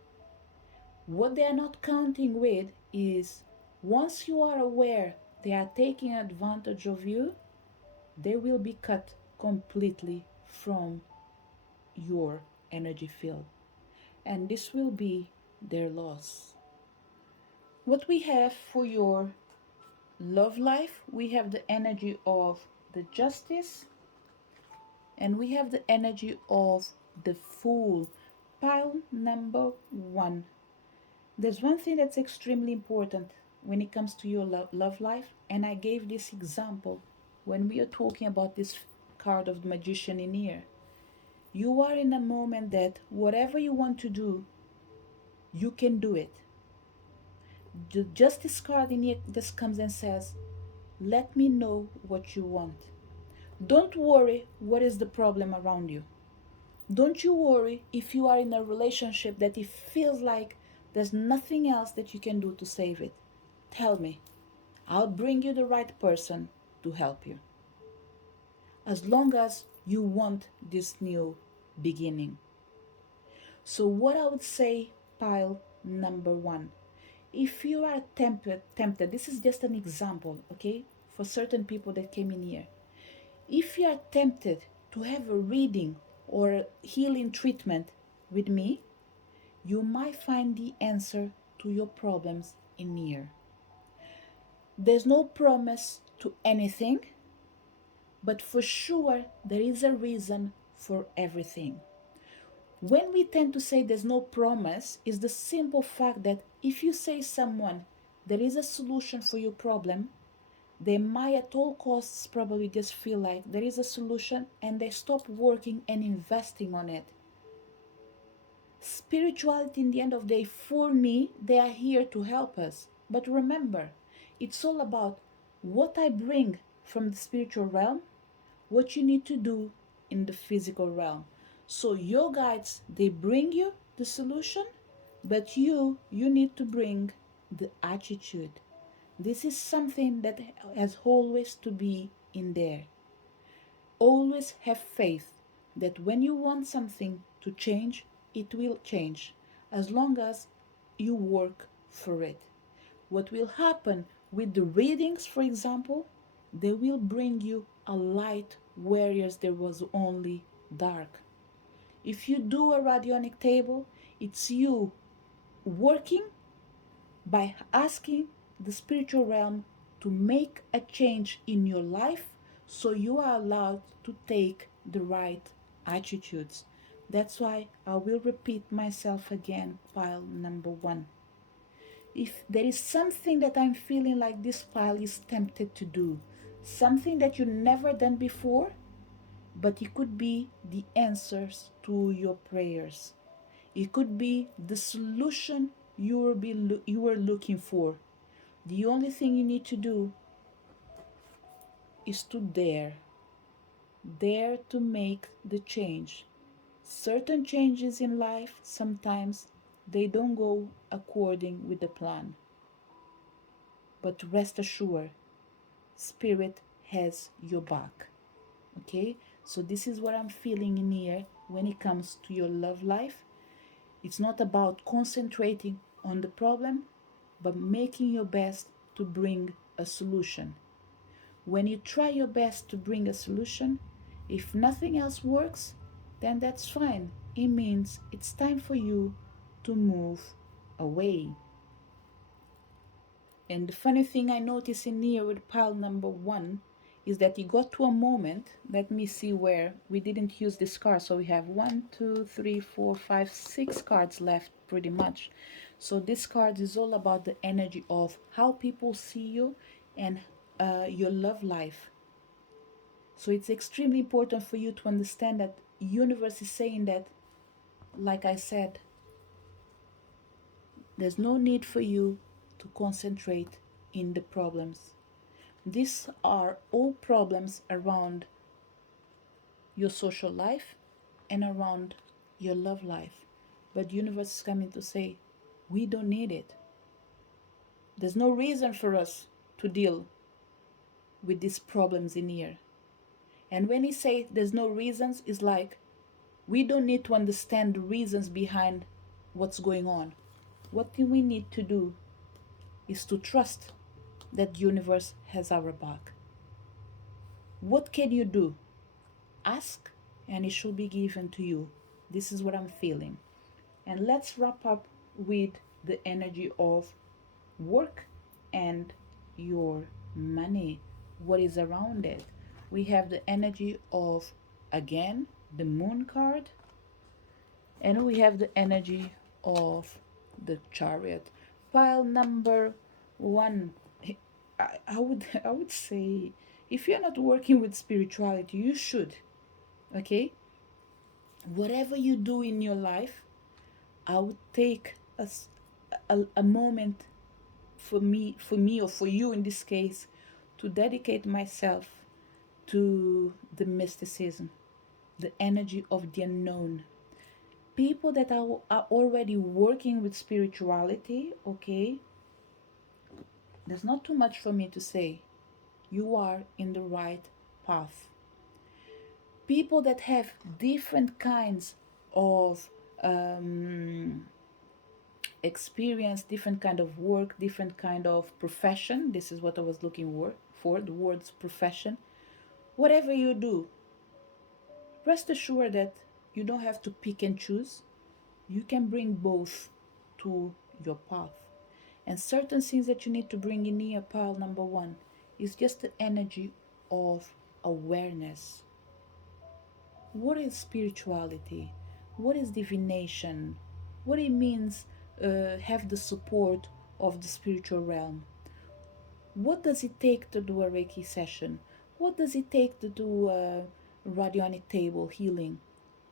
What they are not counting with is, once you are aware they are taking advantage of you, they will be cut completely from your energy field. And this will be their loss. What we have for your love life, we have the energy of the justice, and we have the energy of the fool. Pile number one. There's one thing that's extremely important when it comes to your love life, and I gave this example when we are talking about this card of the magician in here. You are in a moment that whatever you want to do, you can do it. The justice card in here just comes and says, let me know what you want. Don't worry what is the problem around you. Don't you worry if you are in a relationship that it feels like there's nothing else that you can do to save it. Tell me. I'll bring you the right person to help you. As long as you want this new beginning. So what I would say, pile number one, if you are tempted, this is just an example, okay, for certain people that came in here. If you are tempted to have a reading or a healing treatment with me, you might find the answer to your problems in here. There's no promise to anything, but for sure there is a reason for everything. When we tend to say there's no promise, is the simple fact that if you say someone there is a solution for your problem, they might at all costs probably just feel like there is a solution, and they stop working and investing on it. Spirituality, in the end of the day, for me, they are here to help us. But remember, it's all about what I bring from the spiritual realm, what you need to do in the physical realm. So your guides, they bring you the solution, But you need to bring the attitude. This is something that has always to be in there. Always have faith that when you want something to change, it will change as long as you work for it. What will happen with the readings, for example, they will bring you a light whereas there was only dark. If you do a radionic table, it's you working by asking the spiritual realm to make a change in your life so you are allowed to take the right attitudes. That's why I will repeat myself again, pile number one. If there is something that I'm feeling like this pile is tempted to do, something that you never done before, but it could be the answers to your prayers. It could be the solution you were looking for. The only thing you need to do is to dare to make the change. Certain changes in life, sometimes they don't go according with the plan. But rest assured, Spirit has your back. Okay? So this is what I'm feeling in here when it comes to your love life. It's not about concentrating on the problem, but making your best to bring a solution. When you try your best to bring a solution, if nothing else works, then that's fine. It means it's time for you to move away. And the funny thing I noticed in here with pile number one is that it got to a moment, let me see where we didn't use this card. So we have 6 cards left pretty much. So this card is all about the energy of how people see you and your love life. So it's extremely important for you to understand that universe is saying that, like I said, there's no need for you to concentrate in the problems. These are all problems around your social life and around your love life. But universe is coming to say, we don't need it. There's no reason for us to deal with these problems in here. And when he say there's no reasons, it's like we don't need to understand the reasons behind what's going on. What we need to do is to trust that the universe has our back. What can you do? Ask and it should be given to you. This is what I'm feeling. And let's wrap up with the energy of work and your money. What is around it? We have the energy of, again, the moon card, and we have the energy of the chariot. Pile number one. I would say, if you're not working with spirituality, you should. Okay? Whatever you do in your life, I would take a moment for me or for you in this case, to dedicate myself to the mysticism, the energy of the unknown. People that are already working with spirituality, okay, there's not too much for me to say. You are in the right path. People that have different kinds of experience, different kind of work, different kind of profession. This is what I was looking for, the words profession. Whatever you do, rest assured that you don't have to pick and choose. You can bring both to your path. And certain things that you need to bring in here, pile number one, is just the energy of awareness. What is spirituality? What is divination? What it means have the support of the spiritual realm? What does it take to do a Reiki session? What does it take to do a radionic table healing?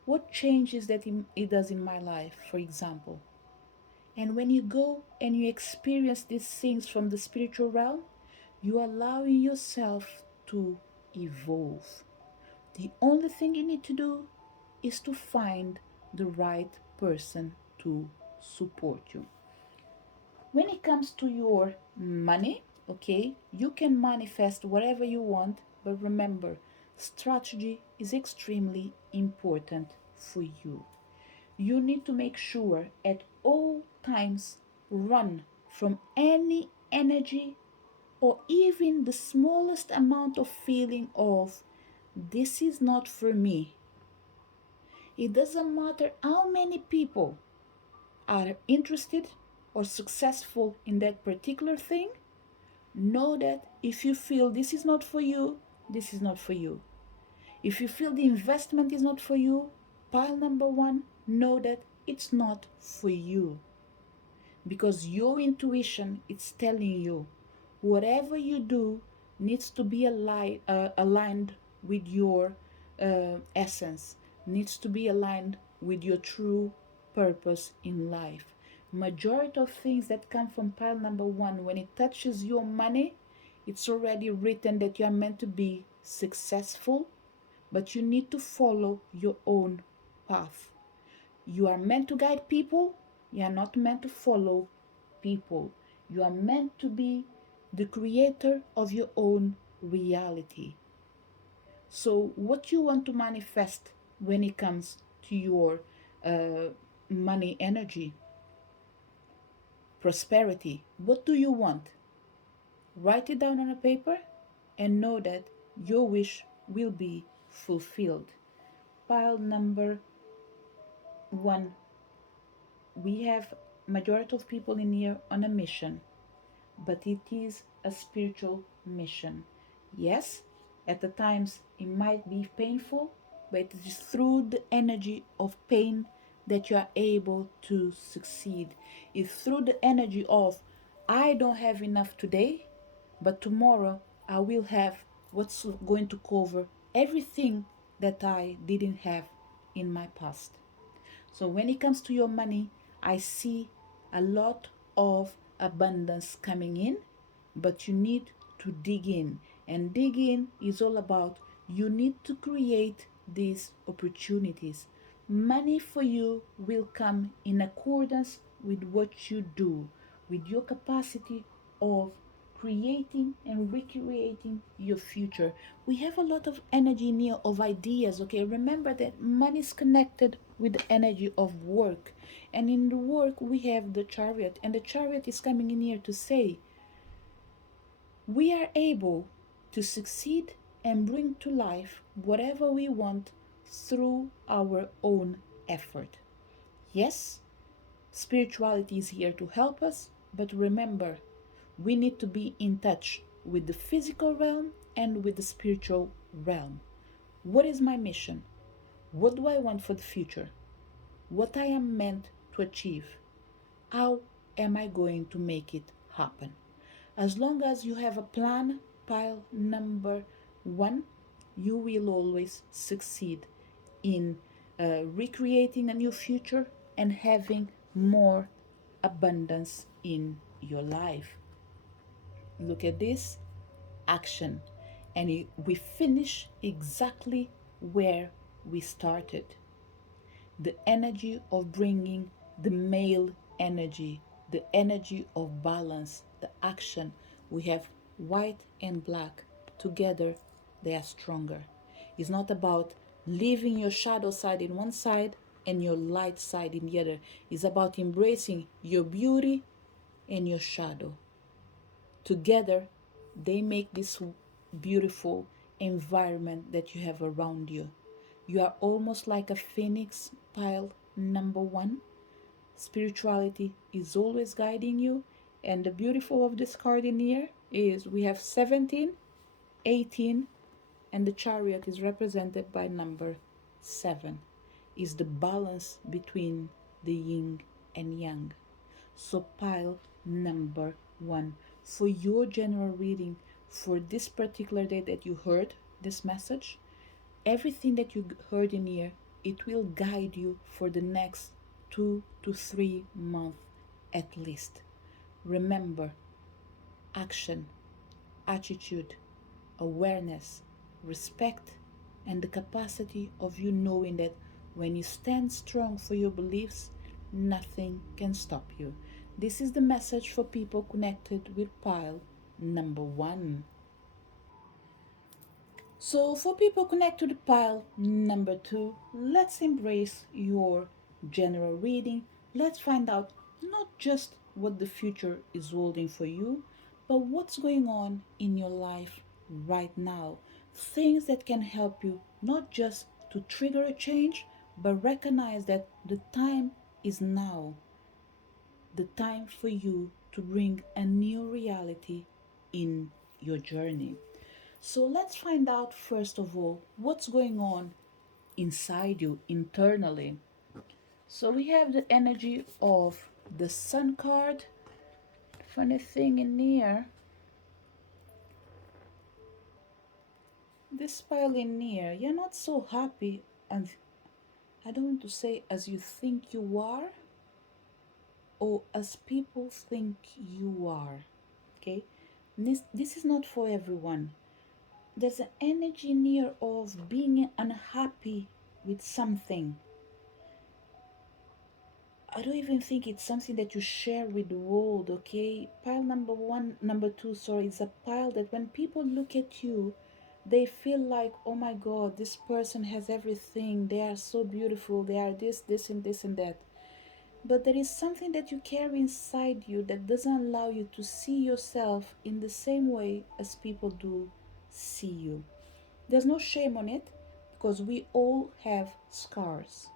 What changes that it does in my life, for example? And when you go and you experience these things from the spiritual realm, you are allowing yourself to evolve. The only thing you need to do is to find the right person to support you. When it comes to your money, okay, you can manifest whatever you want, but remember, strategy is extremely important for you. You need to make sure at all times run from any energy or even the smallest amount of feeling of this is not for me. It doesn't matter how many people are interested or successful in that particular thing. Know that if you feel this is not for you, this is not for you. If you feel the investment is not for you, pile number one, know that it's not for you. Because your intuition is telling you whatever you do needs to be aligned with your essence, needs to be aligned with your true purpose in life. Majority of things that come from pile number one, when it touches your money, it's already written that you are meant to be successful, but you need to follow your own path. You are meant to guide people. You are not meant to follow people. You are meant to be the creator of your own reality. So, what you want to manifest when it comes to your money energy, prosperity, what do you want? Write it down on a paper and know that your wish will be fulfilled. Pile number one, we have majority of people in here on a mission, but it is a spiritual mission. Yes, at the times it might be painful, but it is through the energy of pain that you are able to succeed. It's through the energy of I don't have enough today, but tomorrow I will have what's going to cover everything that I didn't have in my past. So when it comes to your money, I see a lot of abundance coming in, but you need to dig in. And dig in is all about you need to create these opportunities. Money for you will come in accordance with what you do, with your capacity of creating and recreating your future. We have a lot of energy in here of ideas, okay? Remember that money is connected with the energy of work. And in the work, we have the chariot. And the chariot is coming in here to say, we are able to succeed and bring to life whatever we want through our own effort. Yes, spirituality is here to help us, but remember, we need to be in touch with the physical realm and with the spiritual realm. What is my mission? What do I want for the future? What I am meant to achieve? How am I going to make it happen? As long as you have a plan, pile number one, you will always succeed in recreating a new future and having more abundance in your life. Look at this action, and we finish exactly where we started. The energy of bringing the male energy, the energy of balance, the action. We have white and black together, they are stronger. It's not about leaving your shadow side in one side and your light side in the other. It's about embracing your beauty and your shadow. Together, they make this beautiful environment that you have around you. You are almost like a phoenix, pile number one. Spirituality is always guiding you. And the beautiful of this card in here is we have 17, 18, and the chariot is represented by number 7. Is the balance between the yin and yang. So pile number 1. For your general reading for this particular day that you heard this message, everything that you heard in here, it will guide you for the next 2 to 3 months at least. Remember, action, attitude, awareness, respect, and the capacity of you knowing that when you stand strong for your beliefs, Nothing can stop you. This is the message for people connected with pile number one. So, for people connected to pile number two, let's embrace your general reading. Let's find out not just what the future is holding for you, but what's going on in your life right now. Things that can help you not just to trigger a change, but recognize that the time is now, the time for you to bring a new reality in your journey. So let's find out first of all what's going on inside you internally. So we have the energy of the Sun card. Funny thing in here, this pile in here, you're not so happy, and I don't want to say as you think you are or as people think you are. Okay, this is not for everyone. There's an energy in here of being unhappy with something. I don't even think it's something that you share with the world, okay? Pile number one, number two, sorry, is a pile that when people look at you, they feel like, oh my God, this person has everything. They are so beautiful. They are this, and this, and that. But there is something that you carry inside you that doesn't allow you to see yourself in the same way as people do see you. There's no shame on it because we all have scars.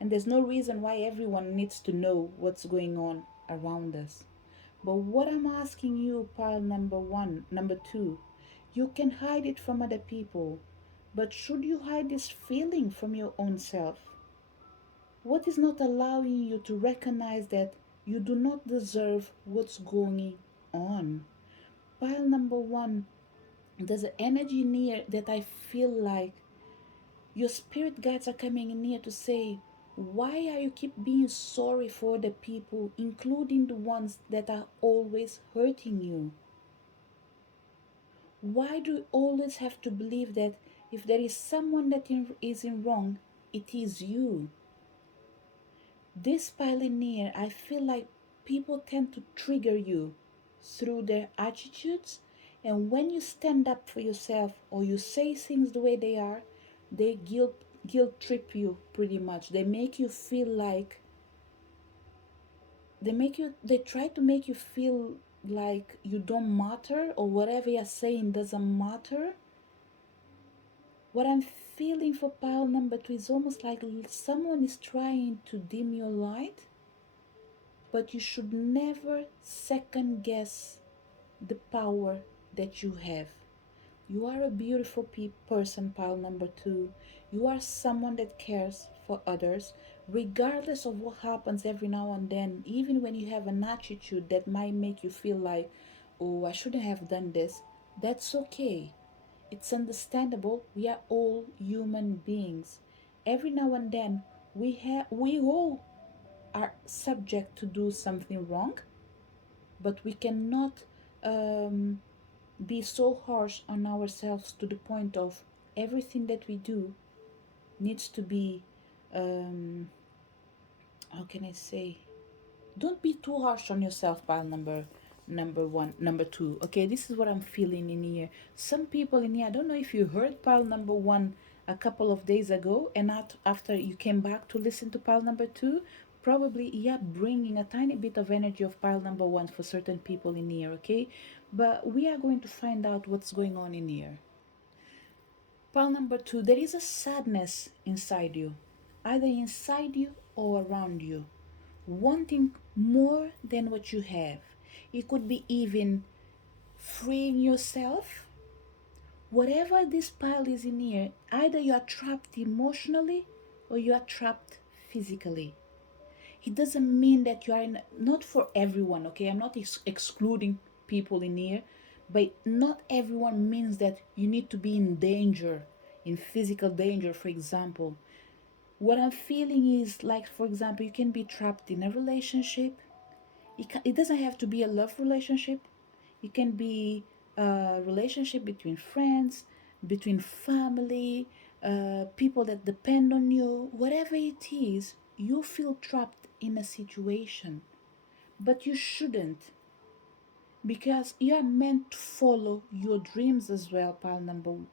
And there's no reason why everyone needs to know what's going on around us. But what I'm asking you, pile number one, number two, you can hide it from other people. But should you hide this feeling from your own self? What is not allowing you to recognize that you do not deserve what's going on? Pile number one, there's an energy near that I feel like your spirit guides are coming in here to say, why are you keep being sorry for the people, including the ones that are always hurting you? Why do you always have to believe that if there is someone that is in wrong, it is you? This pioneer, I feel like people tend to trigger you through their attitudes, and when you stand up for yourself or you say things the way they are, they guilt trip you pretty much. They make you feel like they try to make you feel like you don't matter or whatever you're saying doesn't matter. What I'm feeling for pile number two is almost like someone is trying to dim your light, but you should never second guess the power that you have. You are a beautiful person, pile number two. You are someone that cares for others, regardless of what happens every now and then, even when you have an attitude that might make you feel like, oh, I shouldn't have done this. That's okay. It's understandable. We are all human beings. Every now and then, we all are subject to do something wrong, but we cannot um, be so harsh on ourselves to the point of everything that we do needs to be um, how can I say, don't be too harsh on yourself, pile number one, number two. Okay, this is what I'm feeling in here. Some people in here, I don't know if you heard pile number one a couple of days ago, and not after you came back to listen to pile number two, probably yeah, bringing a tiny bit of energy of pile number one for certain people in here. Okay, but we are going to find out what's going on in here. Pile number two, there is a sadness inside you, either inside you or around you, wanting more than what you have. It could be even freeing yourself. Whatever this pile is in here, either you are trapped emotionally or you are trapped physically. It doesn't mean that you are not for everyone, okay? I'm not excluding people in here, but not everyone means that you need to be in danger, in physical danger, for example. What I'm feeling is like, for example, you can be trapped in a relationship. It doesn't have to be a love relationship. It can be a relationship between friends, between family, people that depend on you, whatever it is. you feel trapped in a situation, but you shouldn't, because you are meant to follow your dreams as well. Pile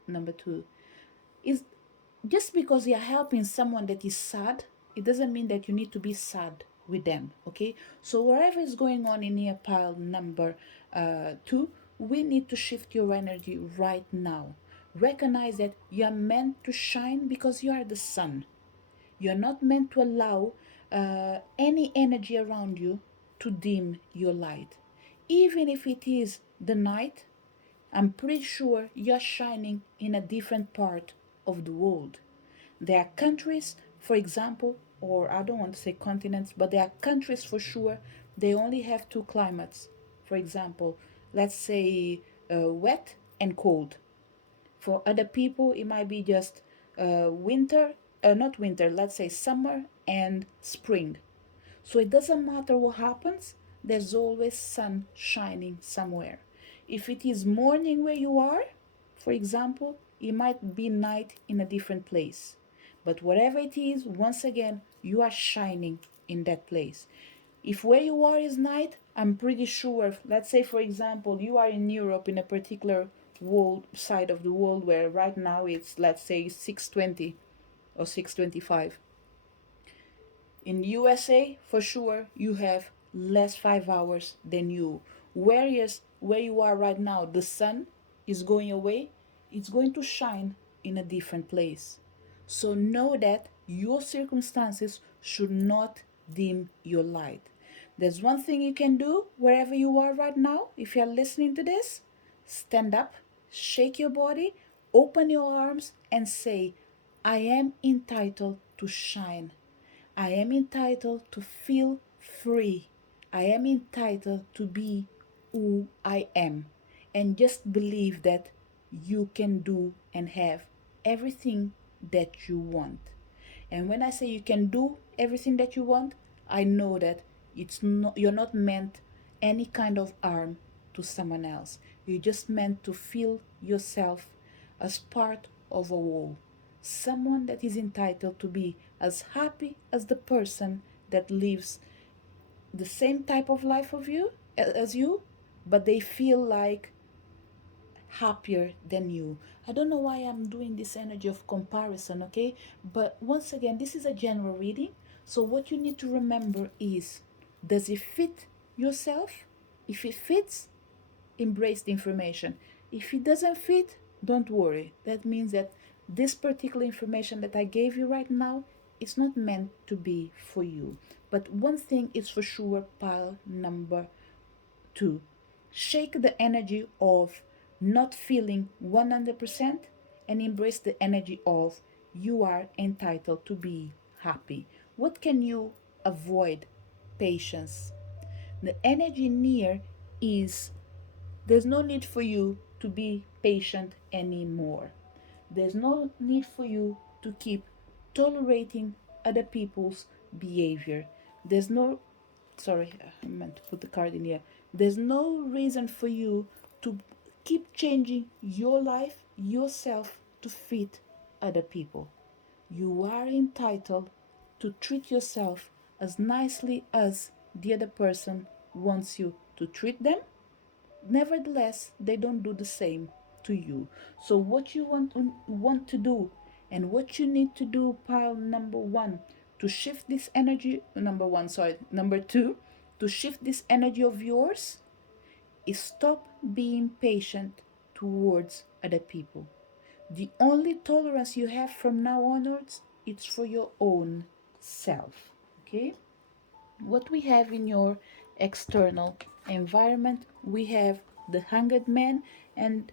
number two is, just because you're helping someone that is sad, it doesn't mean that you need to be sad with them. Okay, so whatever is going on in your pile number two, we need to shift your energy right now. Recognize that you are meant to shine because you are the sun. You're not meant to allow any energy around you to dim your light. Even if it is the night, I'm pretty sure you're shining in a different part of the world. There are countries, for example, or I don't want to say continents, but there are countries for sure, they only have two climates. For example, let's say wet and cold. For other people, it might be just winter, not winter, let's say summer and spring. So it doesn't matter what happens, there's always sun shining somewhere. If it is morning where you are, for example, it might be night in a different place. But whatever it is, once again, you are shining in that place. If where you are is night, I'm pretty sure, let's say for example, you are in Europe in a particular world side of the world where right now it's, let's say, 6:20 or 6:25. In USA, for sure, you have less 5 hours than you. Whereas where you are right now, the sun is going away, it's going to shine in a different place. So know that your circumstances should not dim your light. There's one thing you can do wherever you are right now. If you're listening to this, stand up, shake your body, open your arms, and say, I am entitled to shine. I am entitled to feel free. I am entitled to be who I am. And just believe that you can do and have everything that you want. And when I say you can do everything that you want, I know that it's not, you're not meant any kind of harm to someone else. You're just meant to feel yourself as part of a whole. Someone that is entitled to be as happy as the person that lives the same type of life of you as you, but they feel like happier than you. I don't know why I'm doing this energy of comparison, okay? But once again, this is a general reading. So what you need to remember is, does it fit yourself? If it fits, embrace the information. If it doesn't fit, don't worry. That means that this particular information that I gave you right now is not meant to be for you. But one thing is for sure, pile number two, shake the energy of not feeling 100% and embrace the energy of you are entitled to be happy. What can you avoid? Patience. The energy near is, there's no need for you to be patient anymore. There's no need for you to keep tolerating other people's behavior. There's no, sorry, I meant to put the card in here. There's no reason for you to keep changing your life, yourself, to fit other people. You are entitled to treat yourself as nicely as the other person wants you to treat them. Nevertheless, they don't do the same to you. So what you want to do, and what you need to do, pile number one, to shift this energy, number one, sorry, number two, to shift this energy of yours, is stop being patient towards other people. The only tolerance you have from now onwards, it's for your own self. Okay? What we have in your external environment, we have the Hanged Man, and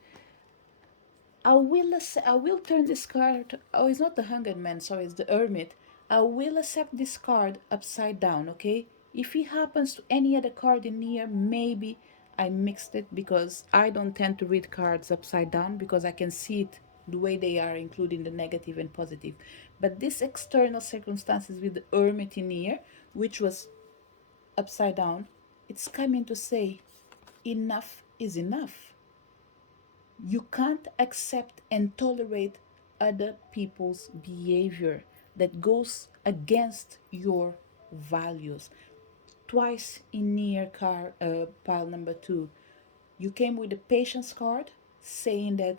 I will turn this card. Oh, it's not the Hanged Man. Sorry, it's the Hermit. I will accept this card upside down. Okay. If it happens to any other card in here, maybe I mixed it, because I don't tend to read cards upside down because I can see it the way they are, including the negative and positive. But this external circumstances with the Hermit in here, which was upside down, it's coming to say enough is enough. You can't accept and tolerate other people's behavior. that goes against your values. Twice in near car pile number 2, you came with a patience card saying that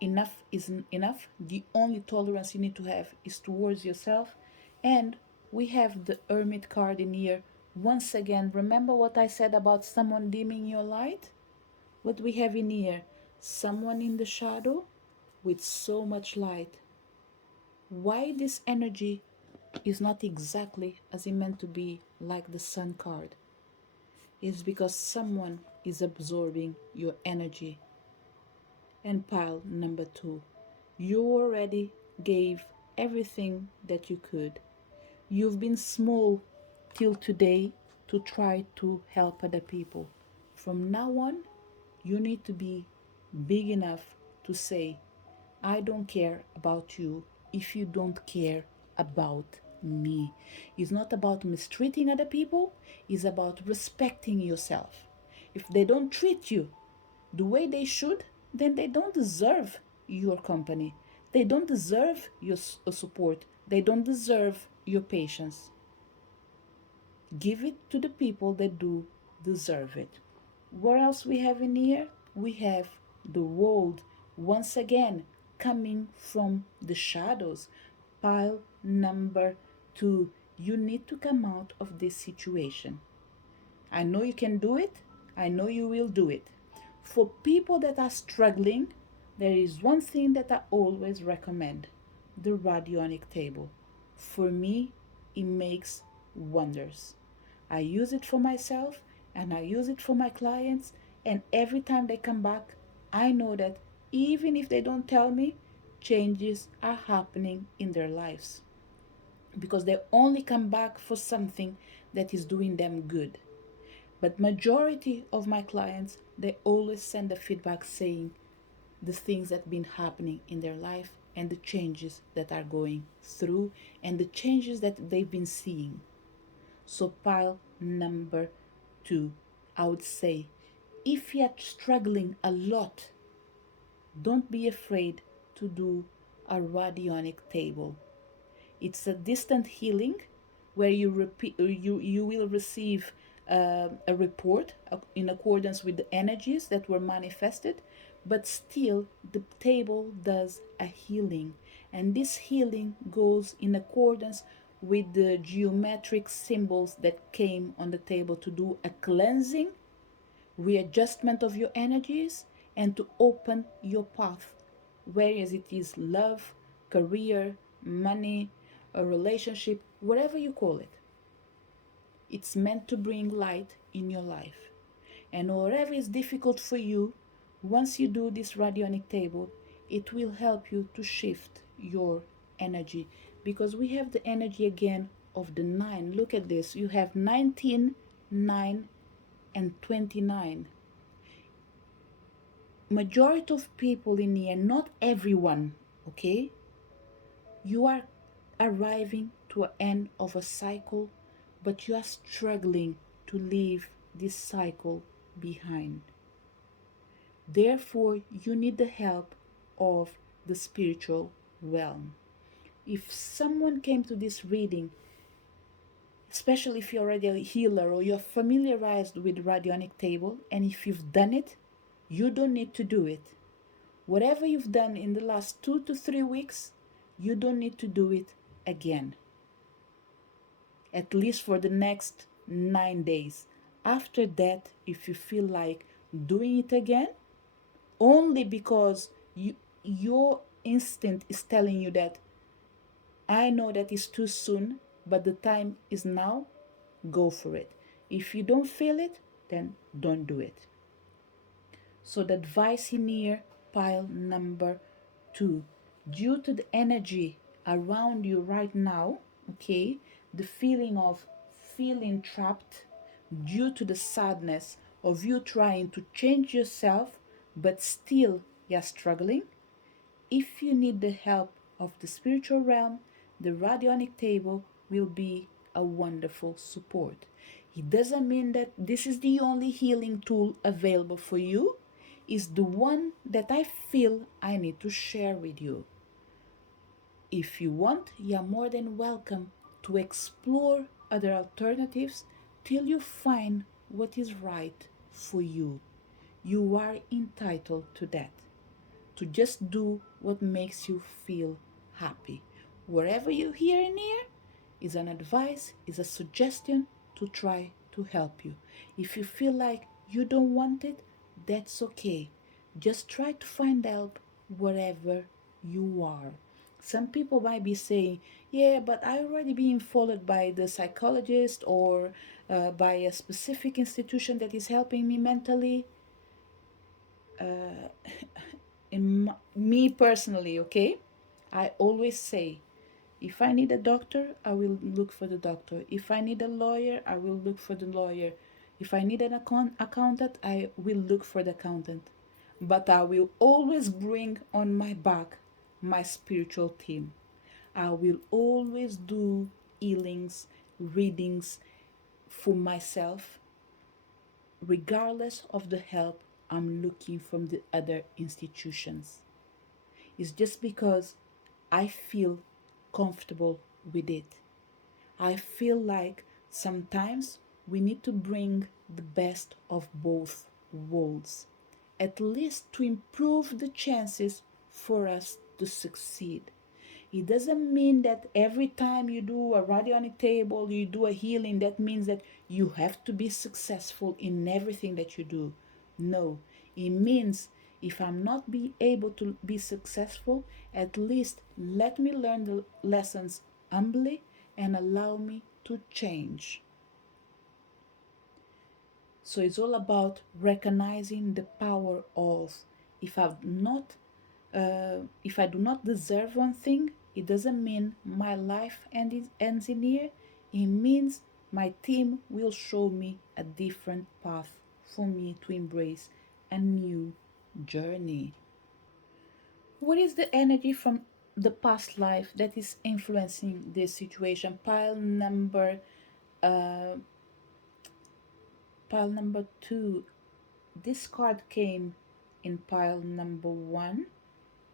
enough isn't enough. The only tolerance you need to have is towards yourself. And we have the Hermit card in here. Once again, remember what I said about someone dimming your light? What we have in here? Someone in the shadow with so much light. Why this energy is not exactly as it meant to be, like the Sun card, is because someone is absorbing your energy. And pile number 2, you already gave everything that you could. You've been small till today to try to help other people. From now on, you need to be big enough to say, I don't care about you if you don't care about me. It's not about mistreating other people, it's about respecting yourself. If they don't treat you the way they should, then they don't deserve your company. They don't deserve your support. They don't deserve your patience. Give it to the people that do deserve it. What else we have in here? We have the world once again coming from the shadows. Pile number 2. You need to come out of this situation. I know you can do it. I know you will do it. For people that are struggling, there is one thing that I always recommend: the Radionic table. For me, it makes wonders. I use it for myself and I use it for my clients, and every time they come back, I know that even if they don't tell me, changes are happening in their lives because they only come back for something that is doing them good. But majority of my clients, they always send a feedback saying the things that have been happening in their life and the changes that are going through and the changes that they've been seeing. So pile number 2, I would say, if you're struggling a lot, don't be afraid to do a radionic table. It's a distant healing where you will receive a report in accordance with the energies that were manifested, but still the table does a healing, and this healing goes in accordance with the geometric symbols that came on the table to do a cleansing, readjustment of your energies, and to open your path, whereas it is love, career, money, a relationship, whatever you call it. It's meant to bring light in your life. And whatever is difficult for you, once you do this radionic table, it will help you to shift your energy. Because we have the energy again of the 9. Look at this. You have 19, 9, and 29. Majority of people in here, not everyone, okay? You are arriving to an end of a cycle, but you are struggling to leave this cycle behind. Therefore, you need the help of the spiritual realm. If someone came to this reading, especially if you're already a healer or you're familiarized with radionic table, and if you've done it, you don't need to do it. Whatever you've done in the last 2 to 3 weeks, you don't need to do it again. At least for the next 9 days. After that, if you feel like doing it again, only because your instinct is telling you that I know that it's too soon, but the time is now, go for it. If you don't feel it, then don't do it. So the advice in here, pile number 2, due to the energy around you right now, okay, the feeling of feeling trapped due to the sadness of you trying to change yourself, but still you're struggling. If you need the help of the spiritual realm, the radionic table will be a wonderful support. It doesn't mean that this is the only healing tool available for you. It's the one that I feel I need to share with you. If you want, you are more than welcome to explore other alternatives till you find what is right for you. You are entitled to that, to just do what makes you feel happy. Wherever you hear in here is an advice, is a suggestion to try to help you. If you feel like you don't want it, that's okay. Just try to find help wherever you are. Some people might be saying, yeah, but I already being followed by the psychologist or by a specific institution that is helping me mentally. Me personally, okay, I always say, if I need a doctor, I will look for the doctor. If I need a lawyer, I will look for the lawyer. If I need an accountant, I will look for the accountant. But I will always bring on my back my spiritual team. I will always do healings, readings for myself, regardless of the help I'm looking from the other institutions. It's just because I feel comfortable with it. I feel like sometimes we need to bring the best of both worlds, at least to improve the chances for us to succeed. It doesn't mean that every time you do a radionic table, you do a healing, that means that you have to be successful in everything that you do. No, it means if I'm not be able to be successful, at least let me learn the lessons humbly and allow me to change. So it's all about recognizing the power of, if I've not if I do not deserve one thing, it doesn't mean my life ends in here. It means my team will show me a different path for me to embrace a new journey. What is the energy from the past life that is influencing this situation? Uh, pile number 2. This card came in pile number 1.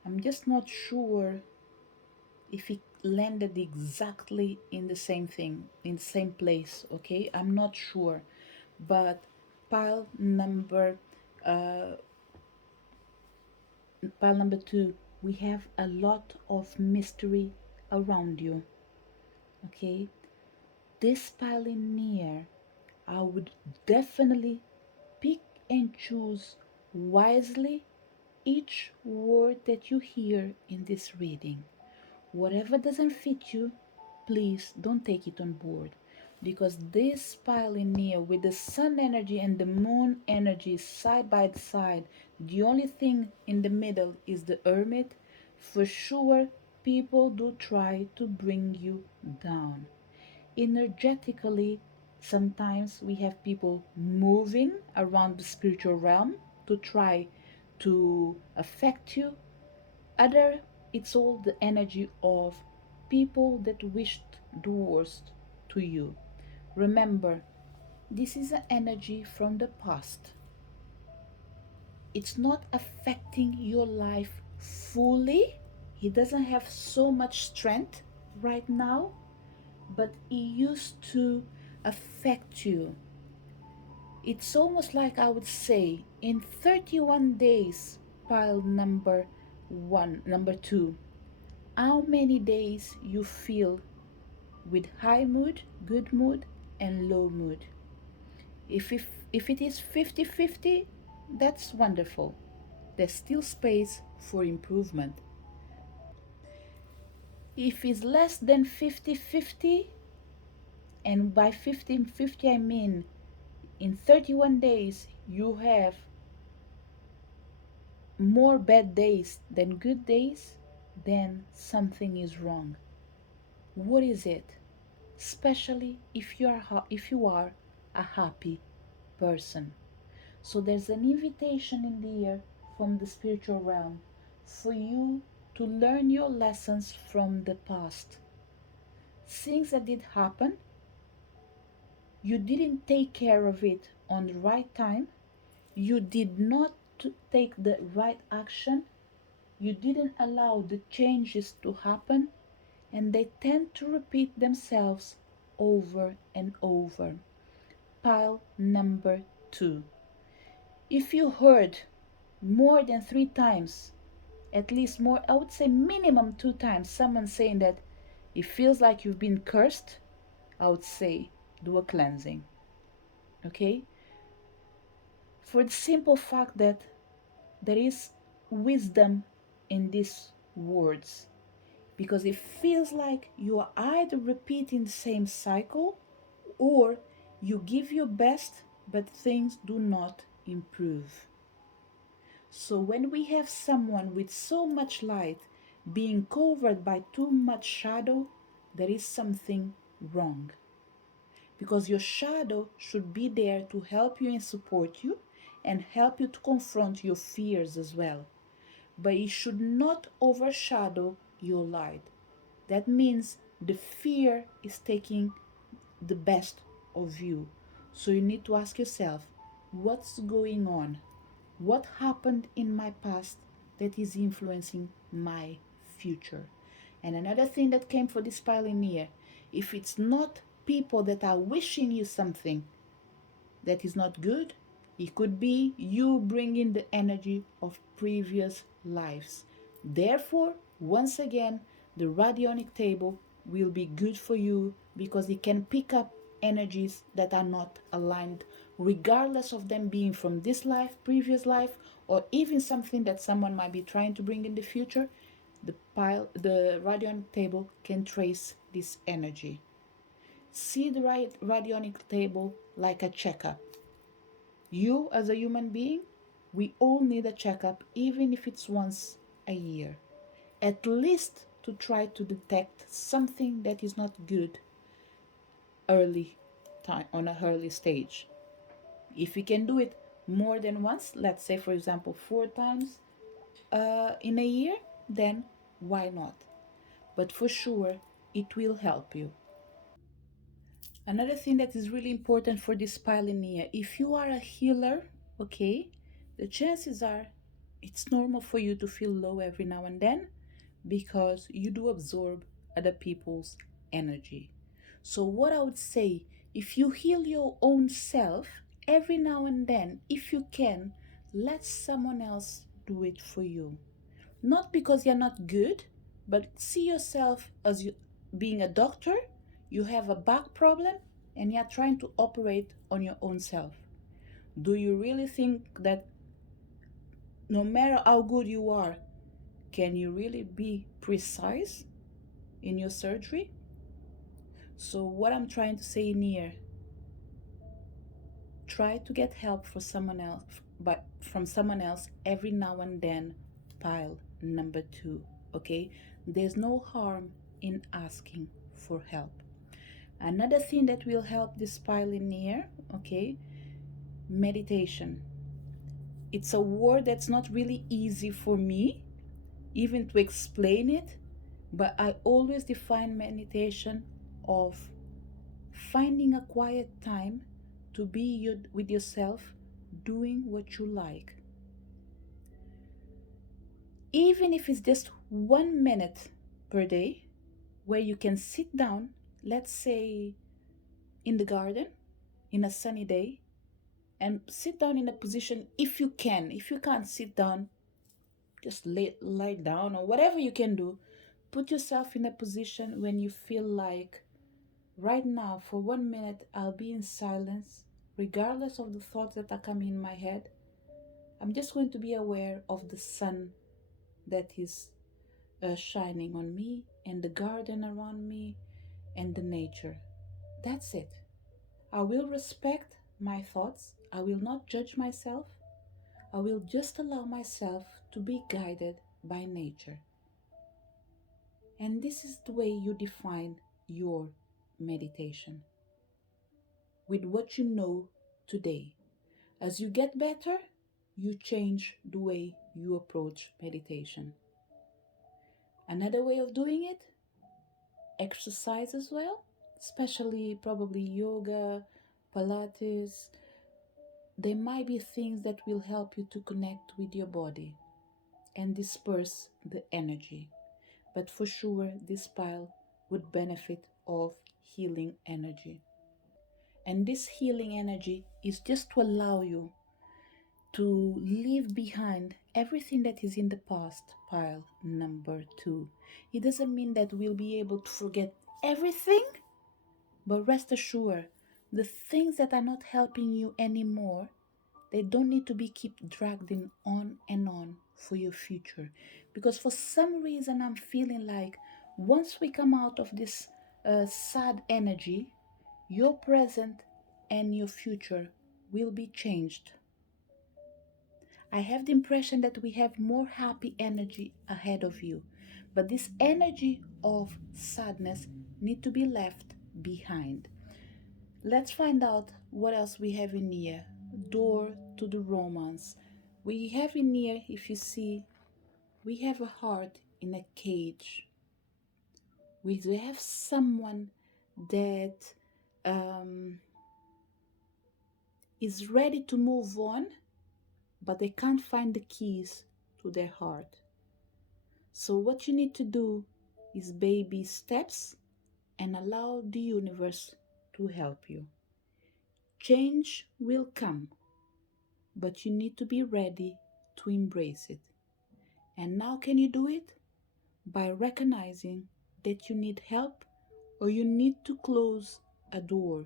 I'm just not sure if it landed exactly in the same thing, in the same place. Okay, I'm not sure, but pile number uh, pile number 2, we have a lot of mystery around you. Okay, this pile in here, I would definitely pick and choose wisely each word that you hear in this reading. Whatever doesn't fit you, please don't take it on board. Because this pile in here with the sun energy and the moon energy side by side, the only thing in the middle is the hermit. For sure, people do try to bring you down. Energetically, sometimes we have people moving around the spiritual realm to try to affect you. Other, it's all the energy of people that wished the worst to you. Remember, this is an energy from the past. It's not affecting your life fully. He doesn't have so much strength right now, but he used to affect you. It's almost like I would say in 31 days, pile number 1, number 2, how many days you feel with high mood, good mood, and low mood. If it is 50-50, that's wonderful. There's still space for improvement. If it's less than 50-50, and by 50-50 I mean in 31 days you have more bad days than good days, then something is wrong. What is it? Especially if you are a happy person. So there's an invitation in the air from the spiritual realm for you to learn your lessons from the past. Things that did happen, you didn't take care of it on the right time, you did not take the right action, you didn't allow the changes to happen, and they tend to repeat themselves over and over. Pile number 2. If you heard more than 3 times, at least more, I would say minimum 2 times, someone saying that it feels like you've been cursed, I would say do a cleansing. Okay? For the simple fact that there is wisdom in these words, because it feels like you are either repeating the same cycle or you give your best but things do not improve. So when we have someone with so much light being covered by too much shadow, there is something wrong. Because your shadow should be there to help you and support you and help you to confront your fears as well. But it should not overshadow your light. That means the fear is taking the best of you. So you need to ask yourself, what's going on? What happened in my past that is influencing my future? And another thing that came for this pioneer, if it's not people that are wishing you something that is not good, it could be you bringing the energy of previous lives. Therefore, once again, the radionic table will be good for you because it can pick up energies that are not aligned, regardless of them being from this life, previous life, or even something that someone might be trying to bring in the future. The radionic table can trace this energy. See the radionic table like a checkup. You, as a human being, we all need a checkup, even if it's once a year, at least to try to detect something that is not good early time, on a early stage. If we can do it more than once, let's say for example 4 times in a year, then why not? But for sure, it will help you. Another thing that is really important for this pioneer, if you are a healer, okay, the chances are it's normal for you to feel low every now and then because you do absorb other people's energy. So, what I would say, if you heal your own self, every now and then, if you can, let someone else do it for you. Not because you're not good, but see yourself as you being a doctor, you have a back problem, and you're trying to operate on your own self. Do you really think that no matter how good you are, can you really be precise in your surgery? So, what I'm trying to say in here, try to get help for someone else, but from someone else every now and then. Pile number 2. Okay, there's no harm in asking for help. Another thing that will help this pioneer, okay, meditation. It's a word that's not really easy for me even to explain it, but I always define meditation of finding a quiet time to be with yourself, doing what you like. Even if it's just 1 minute per day, where you can sit down, let's say in the garden, in a sunny day, and sit down in a position if you can. If you can't sit down, just lie down or whatever you can do. Put yourself in a position when you feel like, right now, for 1 minute, I'll be in silence, regardless of the thoughts that are coming in my head. I'm just going to be aware of the sun that is shining on me and the garden around me and the nature. That's it. I will respect my thoughts. I will not judge myself. I will just allow myself to be guided by nature. And this is the way you define your meditation, with what you know today. As you get better, you change the way you approach meditation. Another way of doing it, exercise as well, especially probably yoga, Pilates. There might be things that will help you to connect with your body and disperse the energy. But for sure, this pile would benefit of healing energy. And this healing energy is just to allow you to leave behind everything that is in the past, pile number 2. It doesn't mean that we'll be able to forget everything, but rest assured, the things that are not helping you anymore, they don't need to be keep dragged in on and on for your future. Because for some reason, I'm feeling like once we come out of this sad energy, your present and your future will be changed. I have the impression that we have more happy energy ahead of you, but this energy of sadness need to be left behind. Let's find out what else we have in here. Door to the romance. We have in here, if you see, we have a heart in a cage. We have someone that is ready to move on, but they can't find the keys to their heart. So what you need to do is baby steps and allow the universe to help you. Change will come, but you need to be ready to embrace it. And how can you do it? By recognizing that you need help or you need to close a door,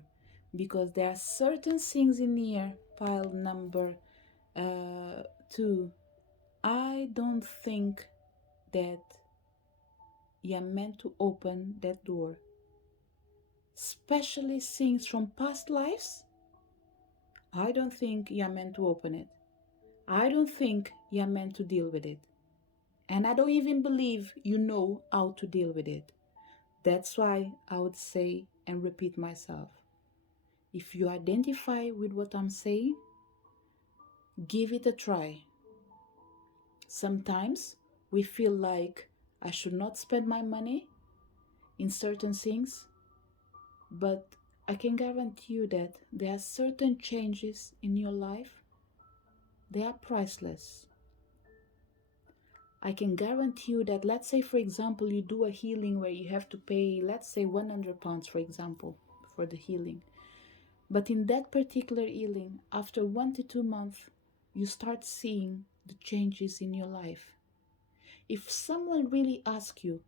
because there are certain things in here, pile number 2. I don't think that you're meant to open that door, especially things from past lives. I don't think you're meant to open it. I don't think you're meant to deal with it. And I don't even believe you know how to deal with it. That's why I would say and repeat myself. If you identify with what I'm saying, give it a try. Sometimes we feel like I should not spend my money in certain things, but I can guarantee you that there are certain changes in your life, they are priceless. I can guarantee you that, let's say, for example, you do a healing where you have to pay, let's say, £100, for example, for the healing. But in that particular healing, after 1 to 2 months, you start seeing the changes in your life. If someone really asks you,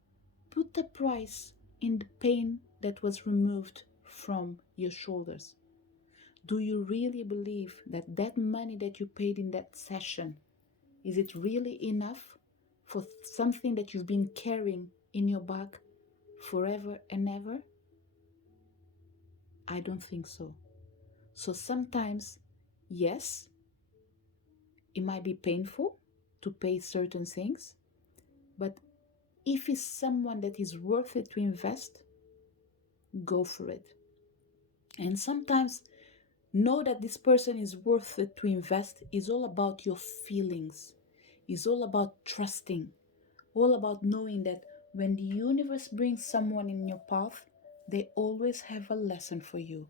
put the price in the pain that was removed from your shoulders. Do you really believe that that money that you paid in that session, is it really enough for something that you've been carrying in your back forever and ever? I don't think so. So sometimes, yes, it might be painful to pay certain things, but if it's someone that is worth it to invest, go for it. And sometimes know that this person is worth it to invest is all about your feelings. It's all about trusting. All about knowing that when the universe brings someone in your path, they always have a lesson for you.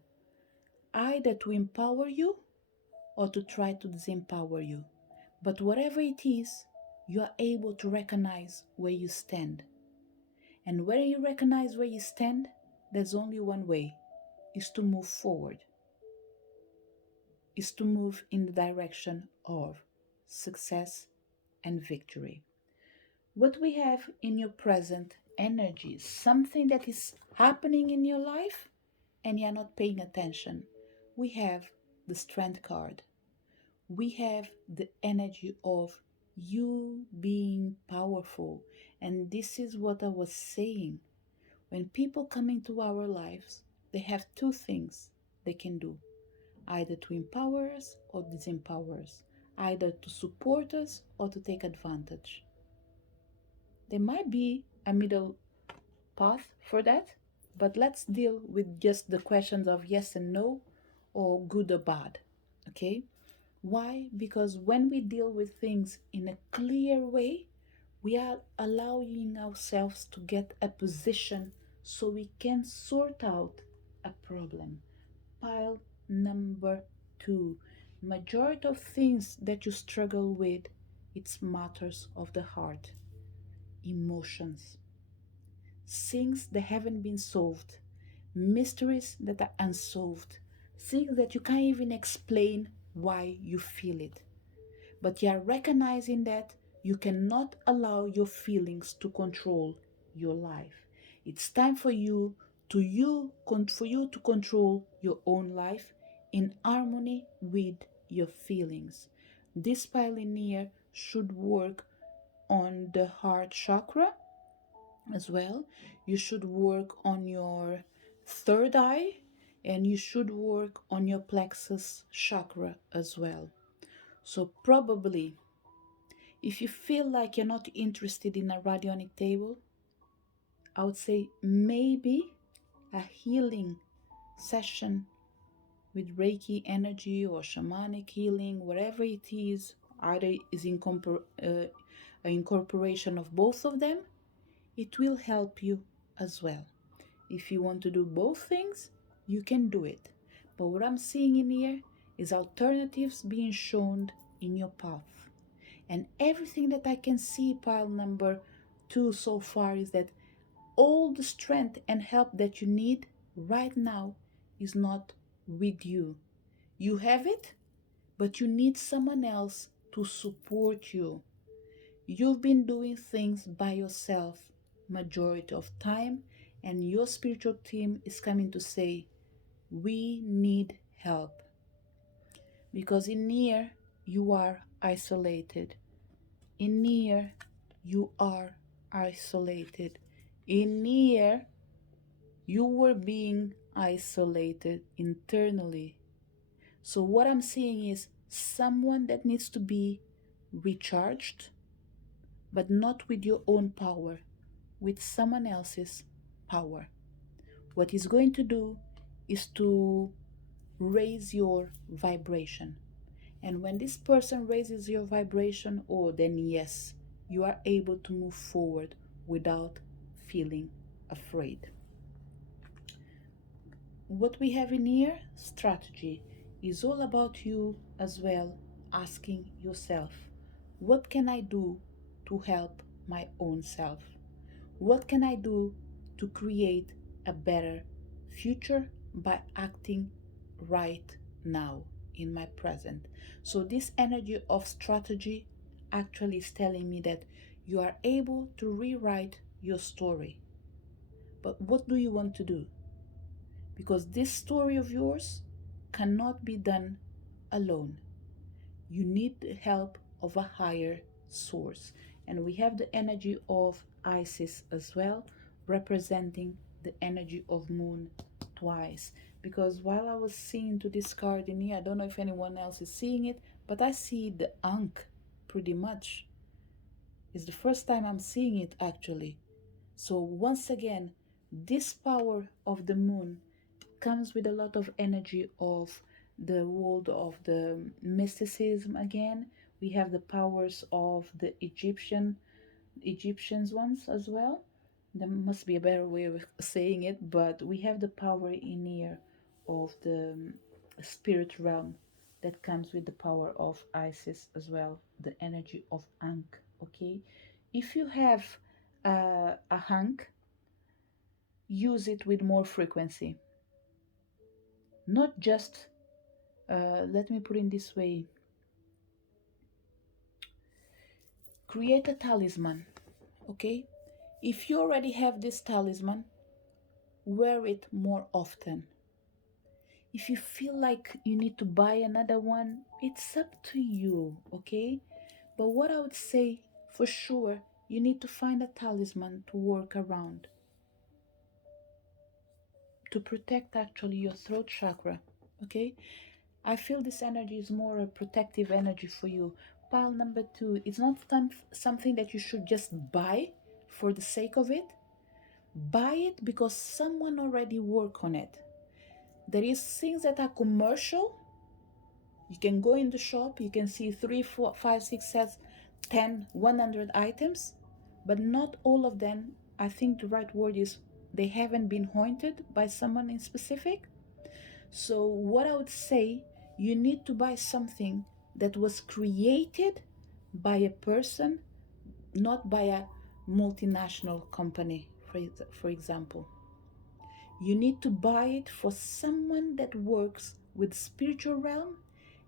Either to empower you or to try to disempower you. But whatever it is, you are able to recognize where you stand. And when you recognize where you stand, there's only one way, is to move forward. Is to move in the direction of success and victory. What we have in your present energy is something that is happening in your life and you're not paying attention. We have the Strength card. We have the energy of you being powerful. And this is what I was saying. When people come into our lives, they have two things they can do. Either to empower us or disempower us. Either to support us or to take advantage. There might be a middle path for that, but let's deal with just the questions of yes and no or good or bad. Okay? Why? Because when we deal with things in a clear way, we are allowing ourselves to get a position so we can sort out a problem. Pile number 2. Majority of things that you struggle with, it's matters of the heart, emotions, things that haven't been solved, mysteries that are unsolved, things that you can't even explain why you feel it. But you are recognizing that you cannot allow your feelings to control your life. It's time for for you to control your own life in harmony with your feelings. This pioneer should work on the heart chakra as well. You should work on your third eye, and you should work on your plexus chakra as well. So probably if you feel like you're not interested in a radionic table, I would say maybe a healing session with Reiki energy or shamanic healing, whatever it is, either is an incorporation of both of them, it will help you as well. If you want to do both things, you can do it. But what I'm seeing in here is alternatives being shown in your path. And everything that I can see, pile number 2 so far, is that all the strength and help that you need right now is not with you. You have it, but you need someone else to support you. You've been doing things by yourself majority of time, and your spiritual team is coming to say, we need help. Because in here, you are isolated. In here, you are isolated. In here, you were being isolated internally. So what I'm seeing is someone that needs to be recharged, but not with your own power, with someone else's power. What he's going to do is to raise your vibration. And when this person raises your vibration, oh, then yes, you are able to move forward without feeling afraid. What we have in here, strategy, is all about you as well asking yourself, what can I do to help my own self? What can I do to create a better future by acting right now in my present? So this energy of strategy actually is telling me that you are able to rewrite your story. But what do you want to do? Because this story of yours cannot be done alone. You need the help of a higher source. And we have the energy of Isis as well, representing the energy of moon twice. Because while I was seeing to this card in here, I don't know if anyone else is seeing it, but I see the Ankh pretty much. It's the first time I'm seeing it actually. So once again, this power of the moon comes with a lot of energy of the world of the mysticism again. We have the powers of the Egyptians ones as well. There must be a better way of saying it, but we have the power in here of the spirit realm that comes with the power of Isis as well, the energy of Ankh. Okay, if you have a Ankh, use it with more frequency. Not just let me put it this way, create a talisman. Okay, if you already have this talisman, wear it more often. If you feel like you need to buy another one, it's up to you. Okay, but what I would say for sure, you need to find a talisman to work around to protect actually your throat chakra. Okay, I feel this energy is more a protective energy for you. Pile number 2, it's not something that you should just buy for the sake of it. Buy it because someone already worked on it. There is things that are commercial. You can go in the shop, you can see 3, 4, 5, 6 sets, 10, 100 items, but not all of them, I think the right word is, they haven't been haunted by someone in specific. So what I would say, you need to buy something that was created by a person, not by a multinational company, for for example. You need to buy it for someone that works with spiritual realm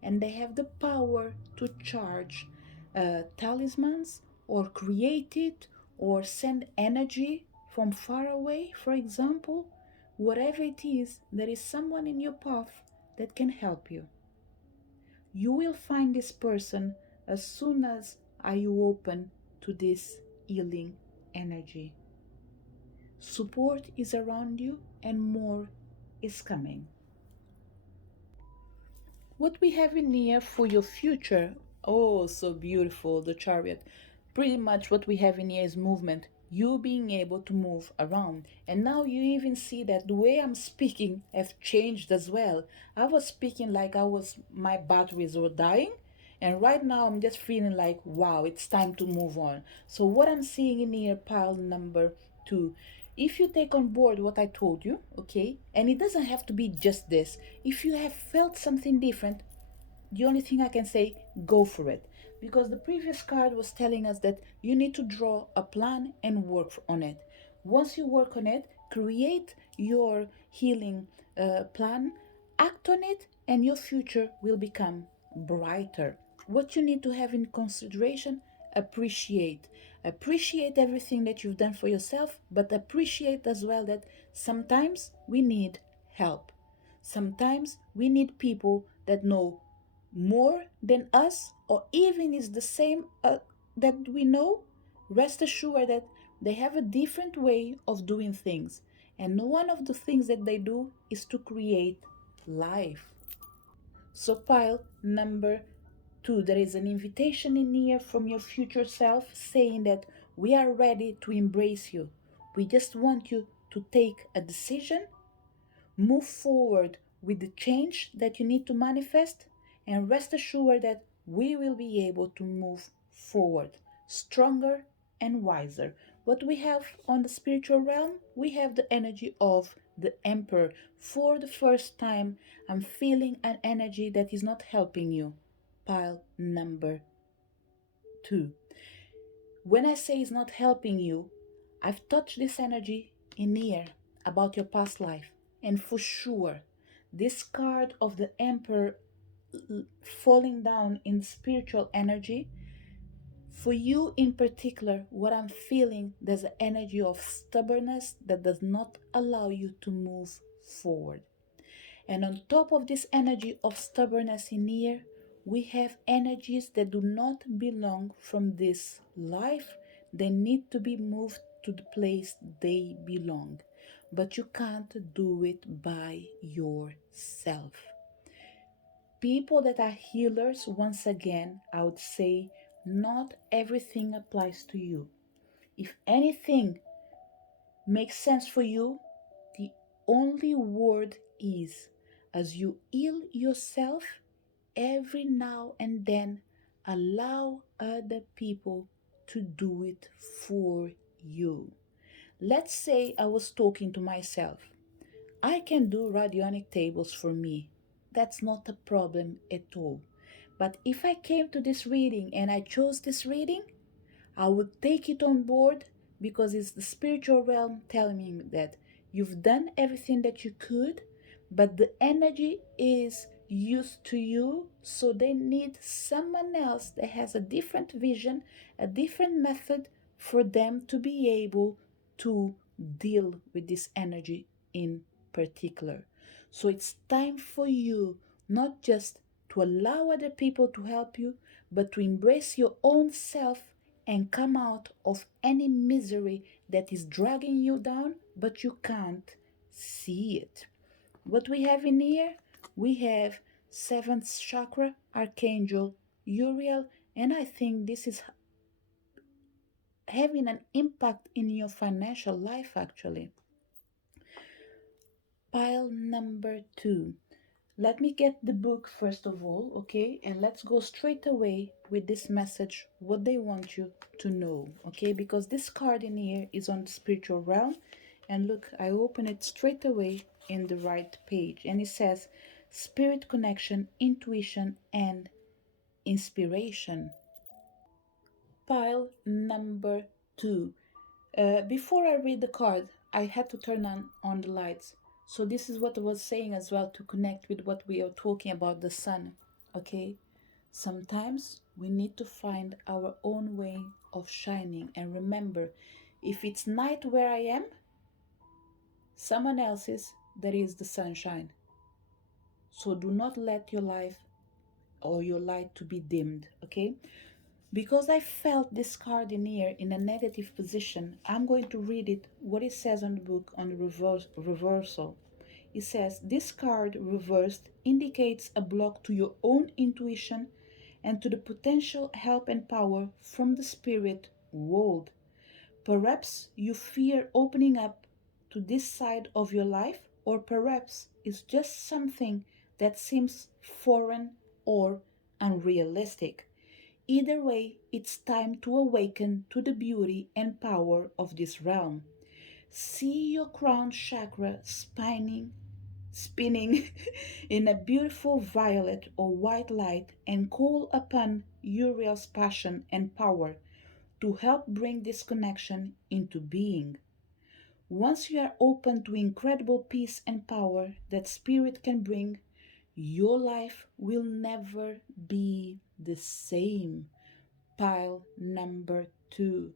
and they have the power to charge talismans or create it or send energy from far away, for example. Whatever it is, there is someone in your path that can help you. You will find this person as soon as are you open to this healing energy. Support is around you and more is coming. What we have in here for your future, oh, so beautiful, the chariot. Pretty much what we have in here is movement. You being able to move around. And now you even see that the way I'm speaking have changed as well. I was speaking like my batteries were dying. And right now I'm just feeling like, wow, it's time to move on. So what I'm seeing in here, pile number 2, if you take on board what I told you, okay, and it doesn't have to be just this. If you have felt something different, the only thing I can say, go for it. Because the previous card was telling us that you need to draw a plan and work on it. Once you work on it, create your healing plan, act on it, and your future will become brighter. What you need to have in consideration, appreciate. Appreciate everything that you've done for yourself, but appreciate as well that sometimes we need help. Sometimes we need people that know more than us, or even is the same that we know. Rest assured that they have a different way of doing things. And one of the things that they do is to create life. So, pile number 2, there is an invitation in here from your future self saying that we are ready to embrace you. We just want you to take a decision, move forward with the change that you need to manifest, and rest assured that we will be able to move forward stronger and wiser. What we have on the spiritual realm, we have the energy of the Emperor. For the first time, I'm feeling an energy that is not helping you. Pile number 2. When I say it's not helping you, I've touched this energy in here about your past life. And for sure, this card of the Emperor falling down in spiritual energy, for you in particular, what I'm feeling, there's an energy of stubbornness that does not allow you to move forward. And on top of this energy of stubbornness in here, we have energies that do not belong from this life. They need to be moved to the place they belong. But you can't do it by yourself. People that are healers, once again, I would say not everything applies to you. If anything makes sense for you, the only word is, as you heal yourself, every now and then allow other people to do it for you. Let's say I was talking to myself. I can do radionic tables for me. That's not a problem at all. But if I came to this reading and I chose this reading, I would take it on board because it's the spiritual realm telling me that you've done everything that you could, but the energy is used to you, so they need someone else that has a different vision, a different method for them to be able to deal with this energy in particular. So it's time for you not just to allow other people to help you, but to embrace your own self and come out of any misery that is dragging you down, but you can't see it. What we have in here, we have 7th chakra, Archangel Uriel, and I think this is having an impact in your financial life actually. Pile number 2. Let me get the book first of all, okay? And let's go straight away with this message, what they want you to know, okay? Because this card in here is on the spiritual realm. And look, I open it straight away in the right page. And it says, spirit connection, intuition, and inspiration. Pile number 2. Before I read the card, I had to turn on the lights. So this is what I was saying as well to connect with what we are talking about the sun. Okay? Sometimes we need to find our own way of shining. And remember, if it's night where I am, someone else's, there is the sunshine. So do not let your life or your light to be dimmed. Okay? Because I felt this card in here in a negative position, I'm going to read it, what it says on the book on the reversal. It says, this card reversed indicates a block to your own intuition and to the potential help and power from the spirit world. Perhaps you fear opening up to this side of your life, or perhaps it's just something that seems foreign or unrealistic. Either way, it's time to awaken to the beauty and power of this realm. See your crown chakra spinning in a beautiful violet or white light and call upon Uriel's passion and power to help bring this connection into being. Once you are open to incredible peace and power that spirit can bring, your life will never be the same. Pile number 2.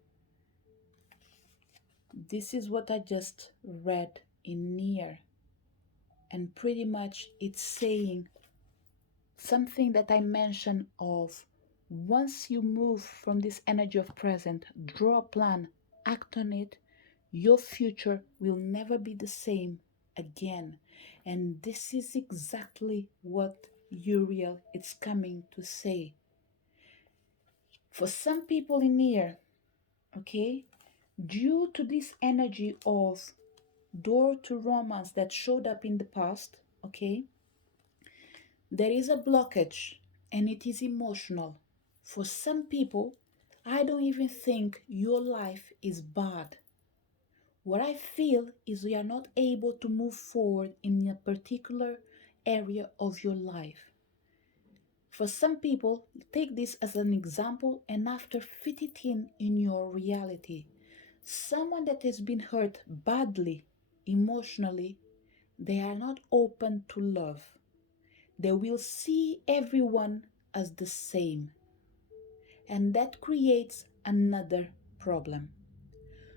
This is what I just read in near, and pretty much it's saying something that I mentioned of once you move from this energy of present, draw a plan, act on it, your future will never be the same again. And this is exactly what Uriel is coming to say. For some people in here, okay, due to this energy of door to romance that showed up in the past, okay, there is a blockage and it is emotional. For some people, I don't even think your life is bad. What I feel is we are not able to move forward in a particular area of your life. For some people, take this as an example and after fit it in your reality. Someone that has been hurt badly emotionally, they are not open to love. They will see everyone as the same. And that creates another problem.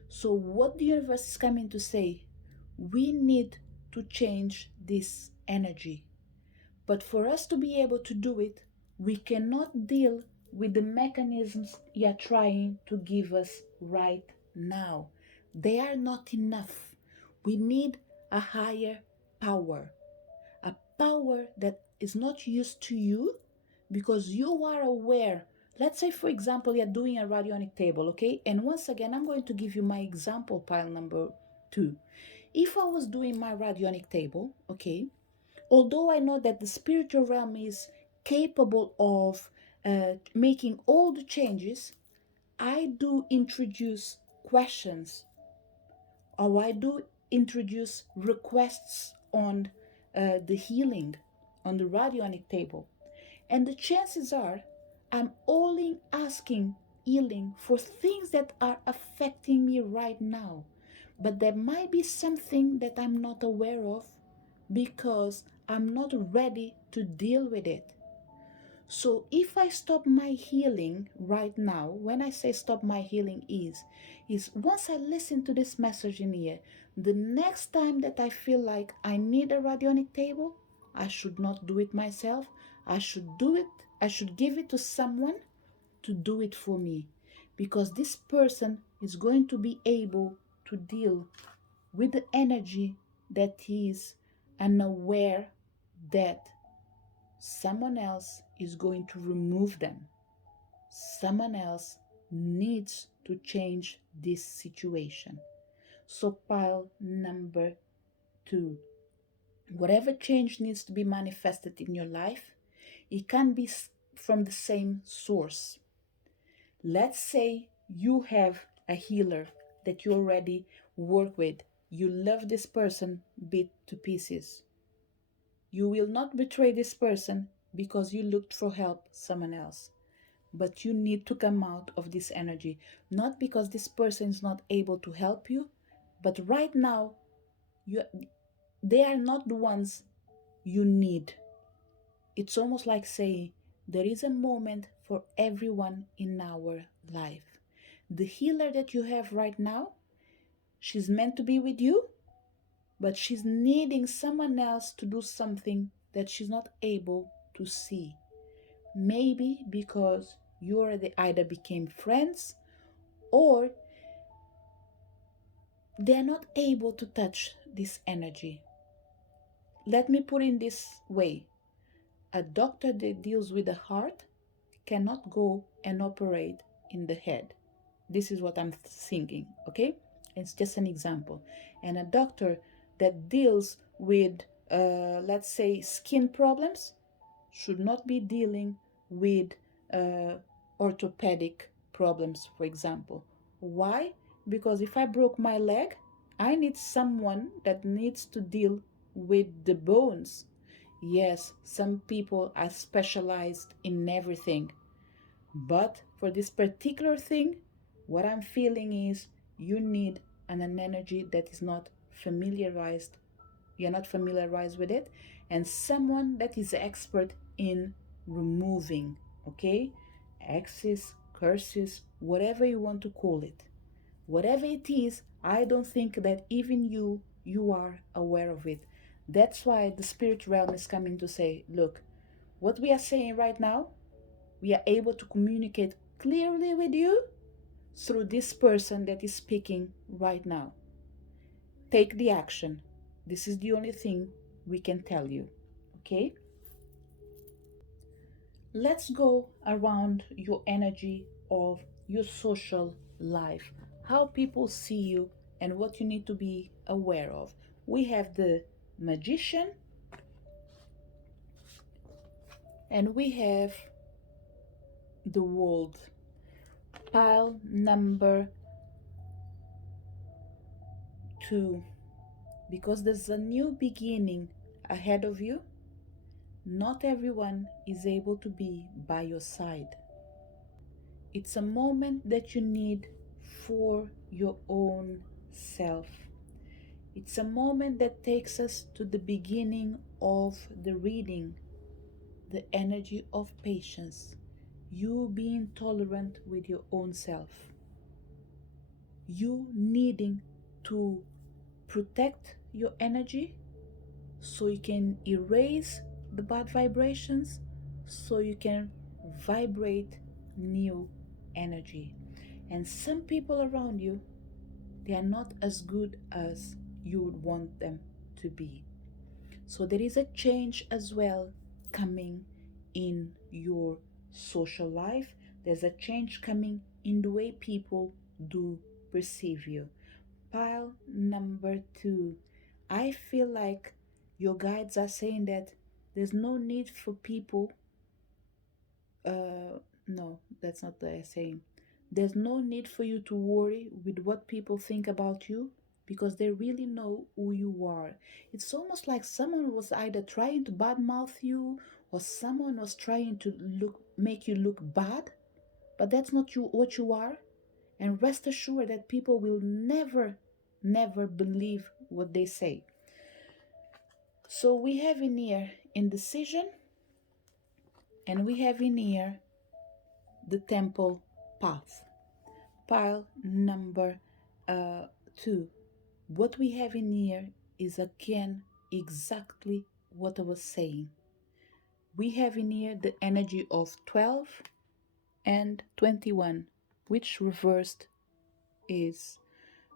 So, what the universe is coming to say, we need to change this energy. But for us to be able to do it, we cannot deal with the mechanisms you are trying to give us right now. They are not enough. We need a higher power, a power that is not used to you because you are aware. Let's say, for example, you're doing a radionic table, okay? And once again, I'm going to give you my example pile number 2. If I was doing my radionic table, okay, although I know that the spiritual realm is capable of making all the changes, I do introduce questions or I do introduce requests on the healing on the radionic table. And the chances are I'm only asking healing for things that are affecting me right now. But there might be something that I'm not aware of because I'm not ready to deal with it. So if I stop my healing right now, when I say stop my healing is once I listen to this message in here, the next time that I feel like I need a radionic table, I should not do it myself. I should do it, I should give it to someone to do it for me. Because this person is going to be able to deal with the energy that is unaware that someone else is going to remove them. Someone else needs to change this situation. So, pile number 2. Whatever change needs to be manifested in your life, it can be from the same source. Let's say you have a healer that you already work with. You love this person bit to pieces. You will not betray this person because you looked for help someone else. but you need to come out of this energy. Not because this person is not able to help you, but right now, you, they are not the ones you need. It's almost like saying there is a moment for everyone in our life. The healer that you have right now, she's meant to be with you, but she's needing someone else to do something that she's not able to see. Maybe because you already either became friends or they're not able to touch this energy. Let me put it this way: a doctor that deals with the heart cannot go and operate in the head. This is what I'm thinking, okay? It's just an example. And a doctor that deals with, let's say, skin problems should not be dealing with uh, orthopedic problems, for example. Why? Because if I broke my leg, I need someone that needs to deal with the bones. Yes, some people are specialized in everything, but for this particular thing, what I'm feeling is you need an energy that is not familiarized. You're not familiarized with it, and someone that is expert in removing, okay? Axes, curses, whatever you want to call it. Whatever it is, I don't think that even you are aware of it. That's why the spirit realm is coming to say, look, what we are saying right now, we are able to communicate clearly with you through this person that is speaking right now. Take the action. This is the only thing we can tell you. Okay? Let's go around your energy of your social life, how people see you, and what you need to be aware of. We have the magician and we have the world. Pile number 2. Because there's a new beginning ahead of you, not everyone is able to be by your side. It's a moment that you need for your own self. It's a moment that takes us to the beginning of the reading, the energy of patience, you being tolerant with your own self, you needing to protect your energy so you can erase the bad vibrations, so you can vibrate new energy. And some people around you, they are not as good as you would want them to be. So there is a change as well coming in your social life. There's a change coming in the way people do perceive you. Pile number 2. I feel like your guides are saying that there's no need for people. No, that's not the saying. There's no need for you to worry with what people think about you because they really know who you are. It's almost like someone was either trying to badmouth you or someone was trying to make you look bad, but that's not you what you are. And rest assured that people will never believe what they say. So we have in here indecision, and we have in here the temple path. Pile number 2. What we have in here is again exactly what I was saying. We have in here the energy of 12 and 21, which reversed is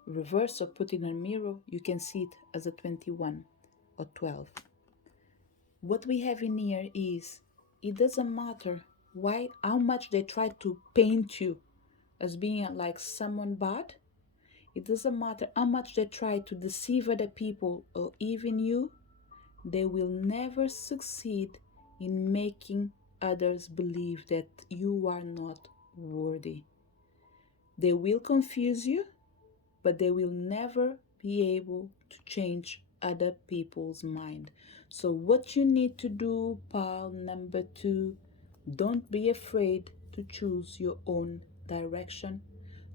reverse or put in a mirror, you can see it as a 21 or 12. What we have in here is it doesn't matter how much they try to paint you as being like someone bad. It doesn't matter how much they try to deceive other people or even you, they will never succeed in making others believe that you are not worthy. They will confuse you, but they will never be able to change other people's mind. So what you need to do, pile number 2, Don't be afraid to choose your own direction.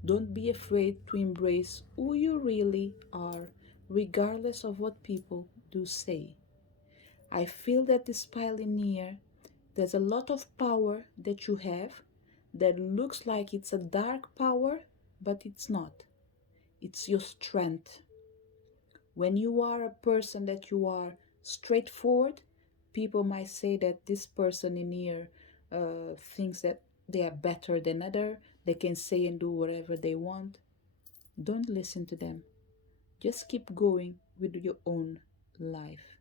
Don't be afraid to embrace who you really are, regardless of what people do say. I feel that this pioneer, there's a lot of power that you have that looks like it's a dark power, but it's not. It's your strength. When you are a person that you are straightforward, people might say that this person in here thinks that they are better than other. They can say and do whatever they want. Don't listen to them. Just keep going with your own life.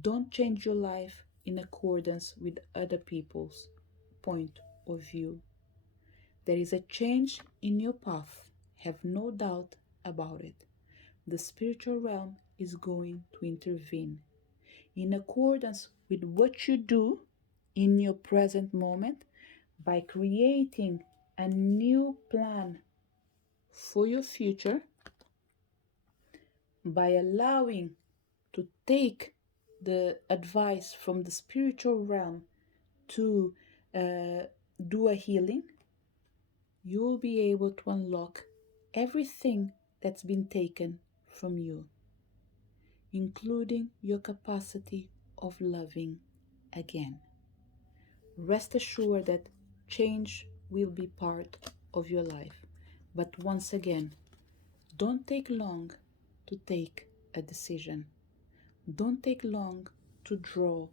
Don't change your life in accordance with other people's point of view. There is a change in your path. Have no doubt about it. The spiritual realm is going to intervene in accordance with what you do in your present moment by creating a new plan for your future, by allowing to take the advice from the spiritual realm to uh, do a healing. You'll be able to unlock everything that's been taken from you, including your capacity of loving again. Rest assured that change will be part of your life. But once again, don't take long to take a decision. Don't take long to draw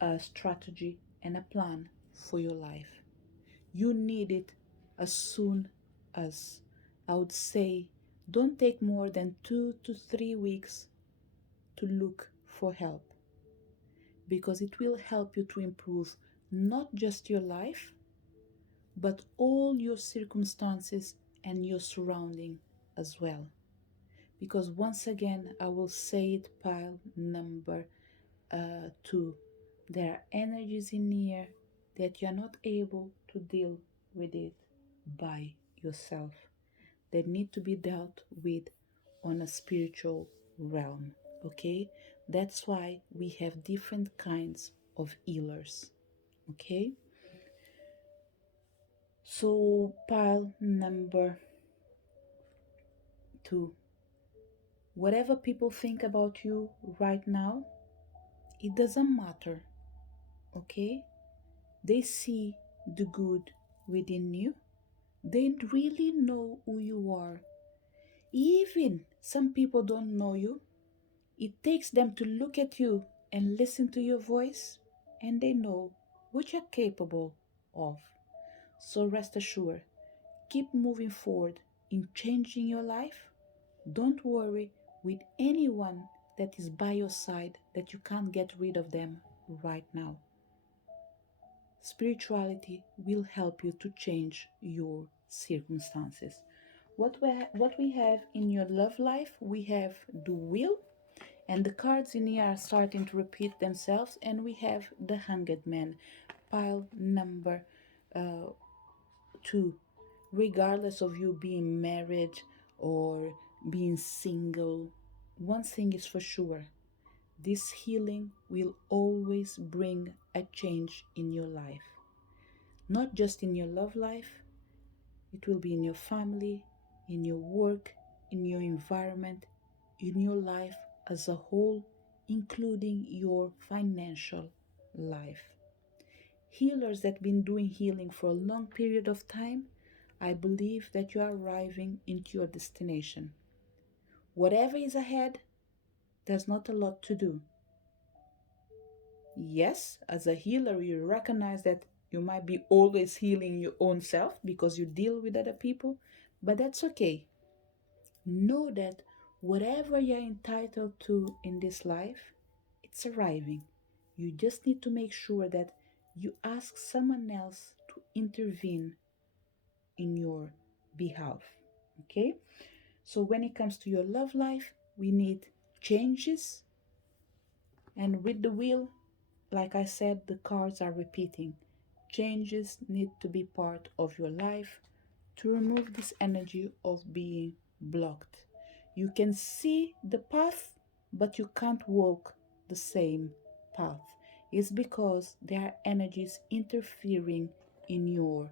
a strategy and a plan for your life. You need it as soon as, I would say, don't take more than 2 to 3 weeks to look for help, because it will help you to improve not just your life, but all your circumstances and your surrounding as well. Because once again, I will say it, pile number 2. There are energies in here that you're not able to deal with it by yourself. They need to be dealt with on a spiritual realm. Okay? That's why we have different kinds of healers. Okay? So, pile number 2. Whatever people think about you right now, it doesn't matter. Okay? They see the good within you. They really know who you are. Even some people don't know you. It takes them to look at you and listen to your voice, and they know what you're capable of. So rest assured, keep moving forward in changing your life. Don't worry with anyone that is by your side that you can't get rid of them right now. Spirituality will help you to change your circumstances. What we have in your love life, we have the wheel, and the cards in here are starting to repeat themselves, and we have the Hanged Man, pile number 2. Regardless of you being married or being single, one thing is for sure: this healing will always bring a change in your life. Not just in your love life, it will be in your family, in your work, in your environment, in your life as a whole, including your financial life. Healers that have been doing healing for a long period of time, I believe that you are arriving into your destination. Whatever is ahead, there's not a lot to do. Yes, as a healer, you recognize that you might be always healing your own self because you deal with other people, but that's okay. Know that whatever you're entitled to in this life, it's arriving. You just need to make sure that you ask someone else to intervene in your behalf. Okay? So when it comes to your love life, we need changes, and with the wheel, like I said, the cards are repeating. Changes need to be part of your life to remove this energy of being blocked. You can see the path, but you can't walk the same path. It's because there are energies interfering in your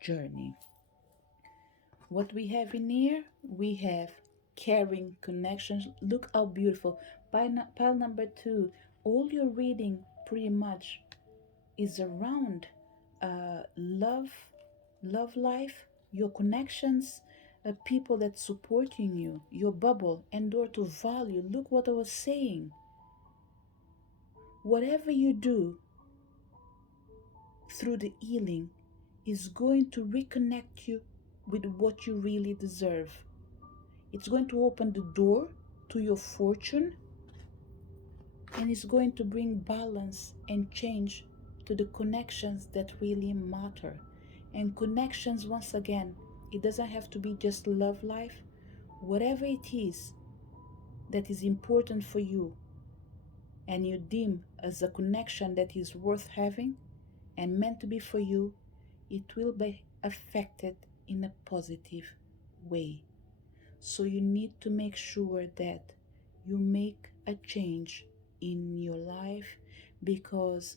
journey. What we have in here, we have caring connections. Look how beautiful. Pile number 2, all your reading pretty much is around love life, your connections, people that supporting you, your bubble, and door to value. Look what I was saying. Whatever you do through the healing is going to reconnect you with what you really deserve. It's going to open the door to your fortune, and it's going to bring balance and change to the connections that really matter. And connections, once again, it doesn't have to be just love life. Whatever it is that is important for you and you deem as a connection that is worth having and meant to be for you, it will be affected in a positive way. So you need to make sure that you make a change in your life, because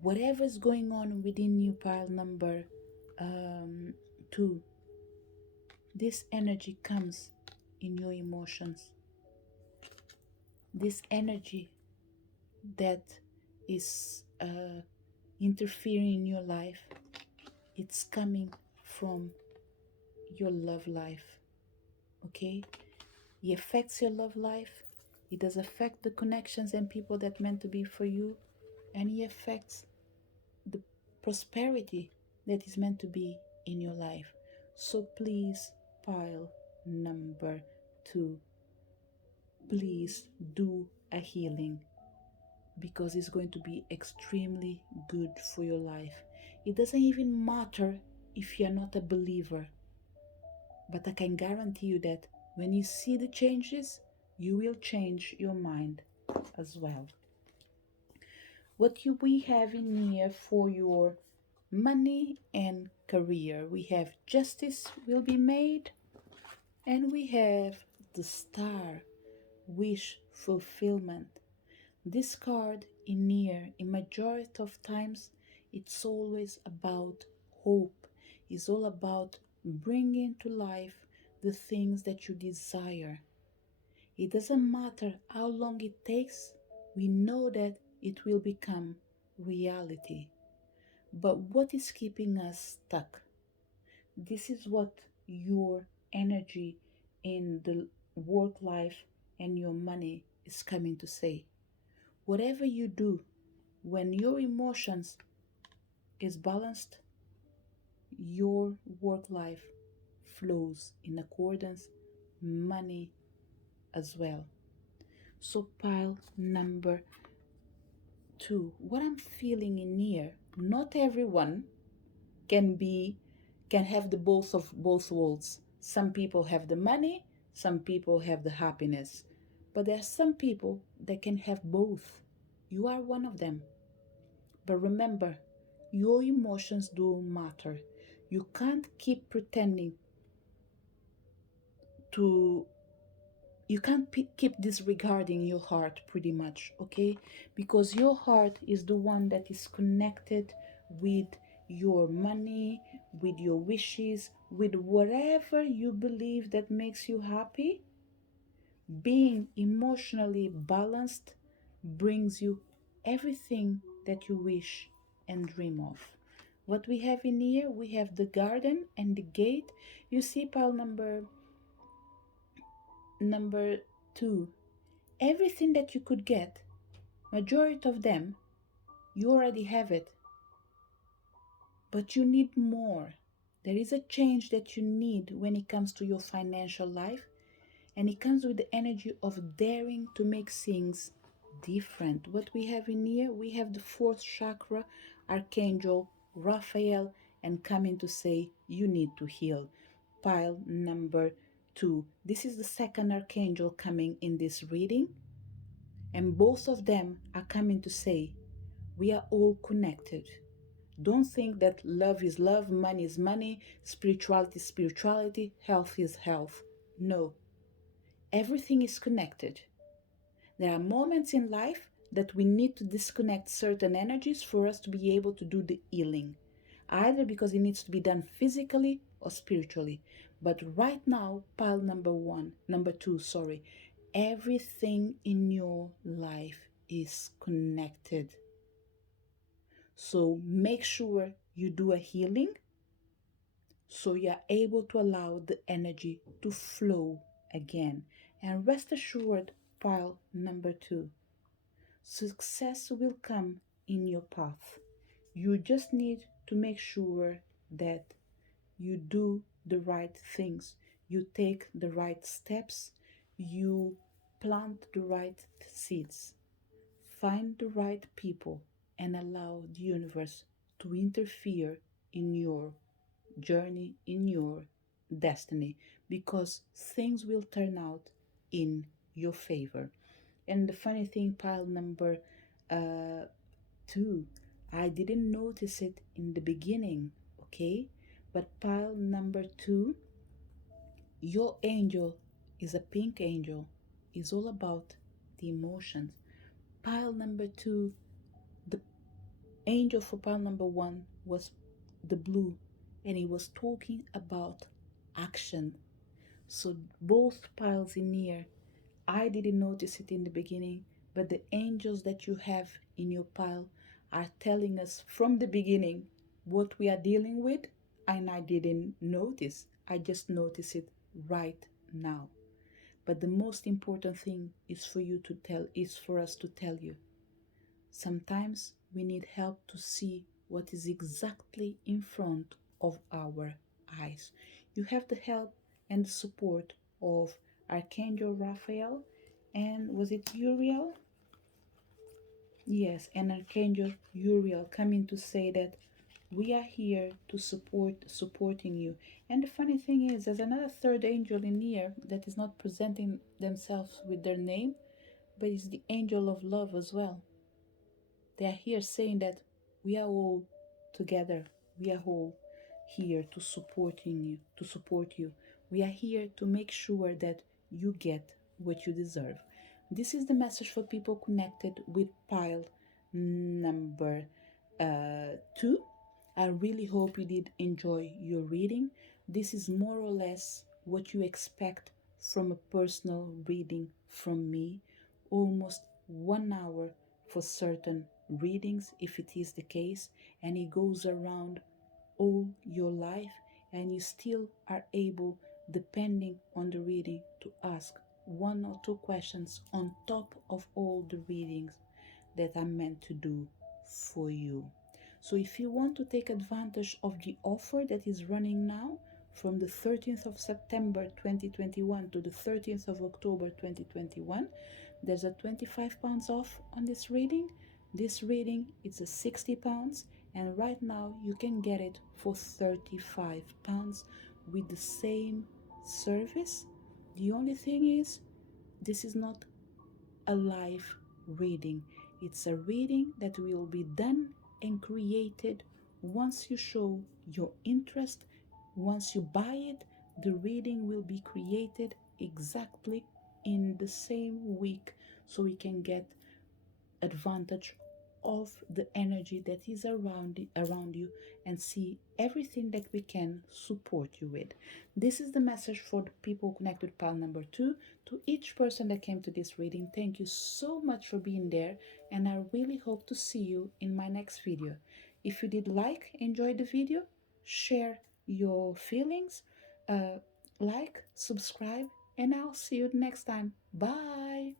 whatever is going on within you, pile number 2, this energy comes in your emotions. This energy that is interfering in your life, it's coming from your love life. Okay, it affects your love life, it does affect the connections and people that meant to be for you, and it affects the prosperity that is meant to be in your life. So please, pile number 2, please do a healing, because it's going to be extremely good for your life. It doesn't even matter if you're not a believer, but I can guarantee you that when you see the changes, you will change your mind as well. What we have in here for your money and career, we have justice will be made, and we have the star, wish fulfillment. This card in here, in majority of times, it's always about hope. It's all about bringing to life the things that you desire. It doesn't matter how long it takes, we know that it will become reality. But what is keeping us stuck? This is what your energy in the work life and your money is coming to say. Whatever you do, when your emotions is balanced, your work life flows in accordance, money as well. So pile number 2, what I'm feeling in here, not everyone can have the both of both worlds. Some people have the money, some people have the happiness, but there are some people that can have both. You are one of them. But remember, your emotions do matter. You can't keep pretending to, you can't keep disregarding your heart pretty much, okay? Because your heart is the one that is connected with your money, with your wishes, with whatever you believe that makes you happy. Being emotionally balanced brings you everything that you wish and dream of. What we have in here, we have the garden and the gate. You see pile number 2. Everything that you could get, majority of them, you already have it. But you need more. There is a change that you need when it comes to your financial life, and it comes with the energy of daring to make things different. What we have in here, we have the 4th chakra, Archangel Raphael, and coming to say you need to heal. Pile number 2. This is the 2nd archangel coming in this reading, and both of them are coming to say we are all connected. Don't think that love is love, money is money, spirituality is spirituality, health is health. No. Everything is connected. There are moments in life that we need to disconnect certain energies for us to be able to do the healing, either because it needs to be done physically or spiritually. But right now, pile number two, sorry, everything in your life is connected. So make sure you do a healing so you're able to allow the energy to flow again. And rest assured, pile number two, success will come in your path. You just need to make sure that you do the right things, you take the right steps, you plant the right seeds, find the right people, and allow the universe to interfere in your journey, in your destiny, because things will turn out in your favor. And the funny thing, pile number uh, two, I didn't notice it in the beginning, okay? But pile number two, your angel is a pink angel, is all about the emotions. Pile number two, the angel for pile number one was the blue, and he was talking about action. So both piles in here, I didn't notice it in the beginning, but the angels that you have in your pile are telling us from the beginning what we are dealing with, and I didn't notice. I just notice it right now. But the most important thing is for us to tell you. Sometimes we need help to see what is exactly in front of our eyes. You have the help and the support of Archangel Raphael, and was it Uriel? Yes, and Archangel Uriel coming to say that we are here to supporting you. And the funny thing is, there's another third angel in here that is not presenting themselves with their name, but it's the angel of love as well. They are here saying that we are all together. We are all here to support you. We are here to make sure that you get what you deserve. This is the message for people connected with pile number two. I really hope you did enjoy your reading. This is more or less what you expect from a personal reading from me. Almost 1 hour for certain readings, if it is the case, and it goes around all your life, and you still are able, depending on the reading, to ask one or two questions on top of all the readings that I'm meant to do for you. So if you want to take advantage of the offer that is running now from the 13th of September 2021 to the 13th of October 2021, there's a £25 off on this reading. This reading is a £60, and right now you can get it for £35 with the same service. The only thing is, this is not a live reading. It's a reading that will be done and created once you show your interest. Once you buy it, the reading will be created exactly in the same week, so we can get advantage of the energy that is around you and see everything that we can support you with. This is the message for the people connected with pile number two. To each person that came to this reading, thank you so much for being there, and I really hope to see you in my next video. If you did enjoy the video, share your feelings, like, subscribe, and I'll see you next time. Bye.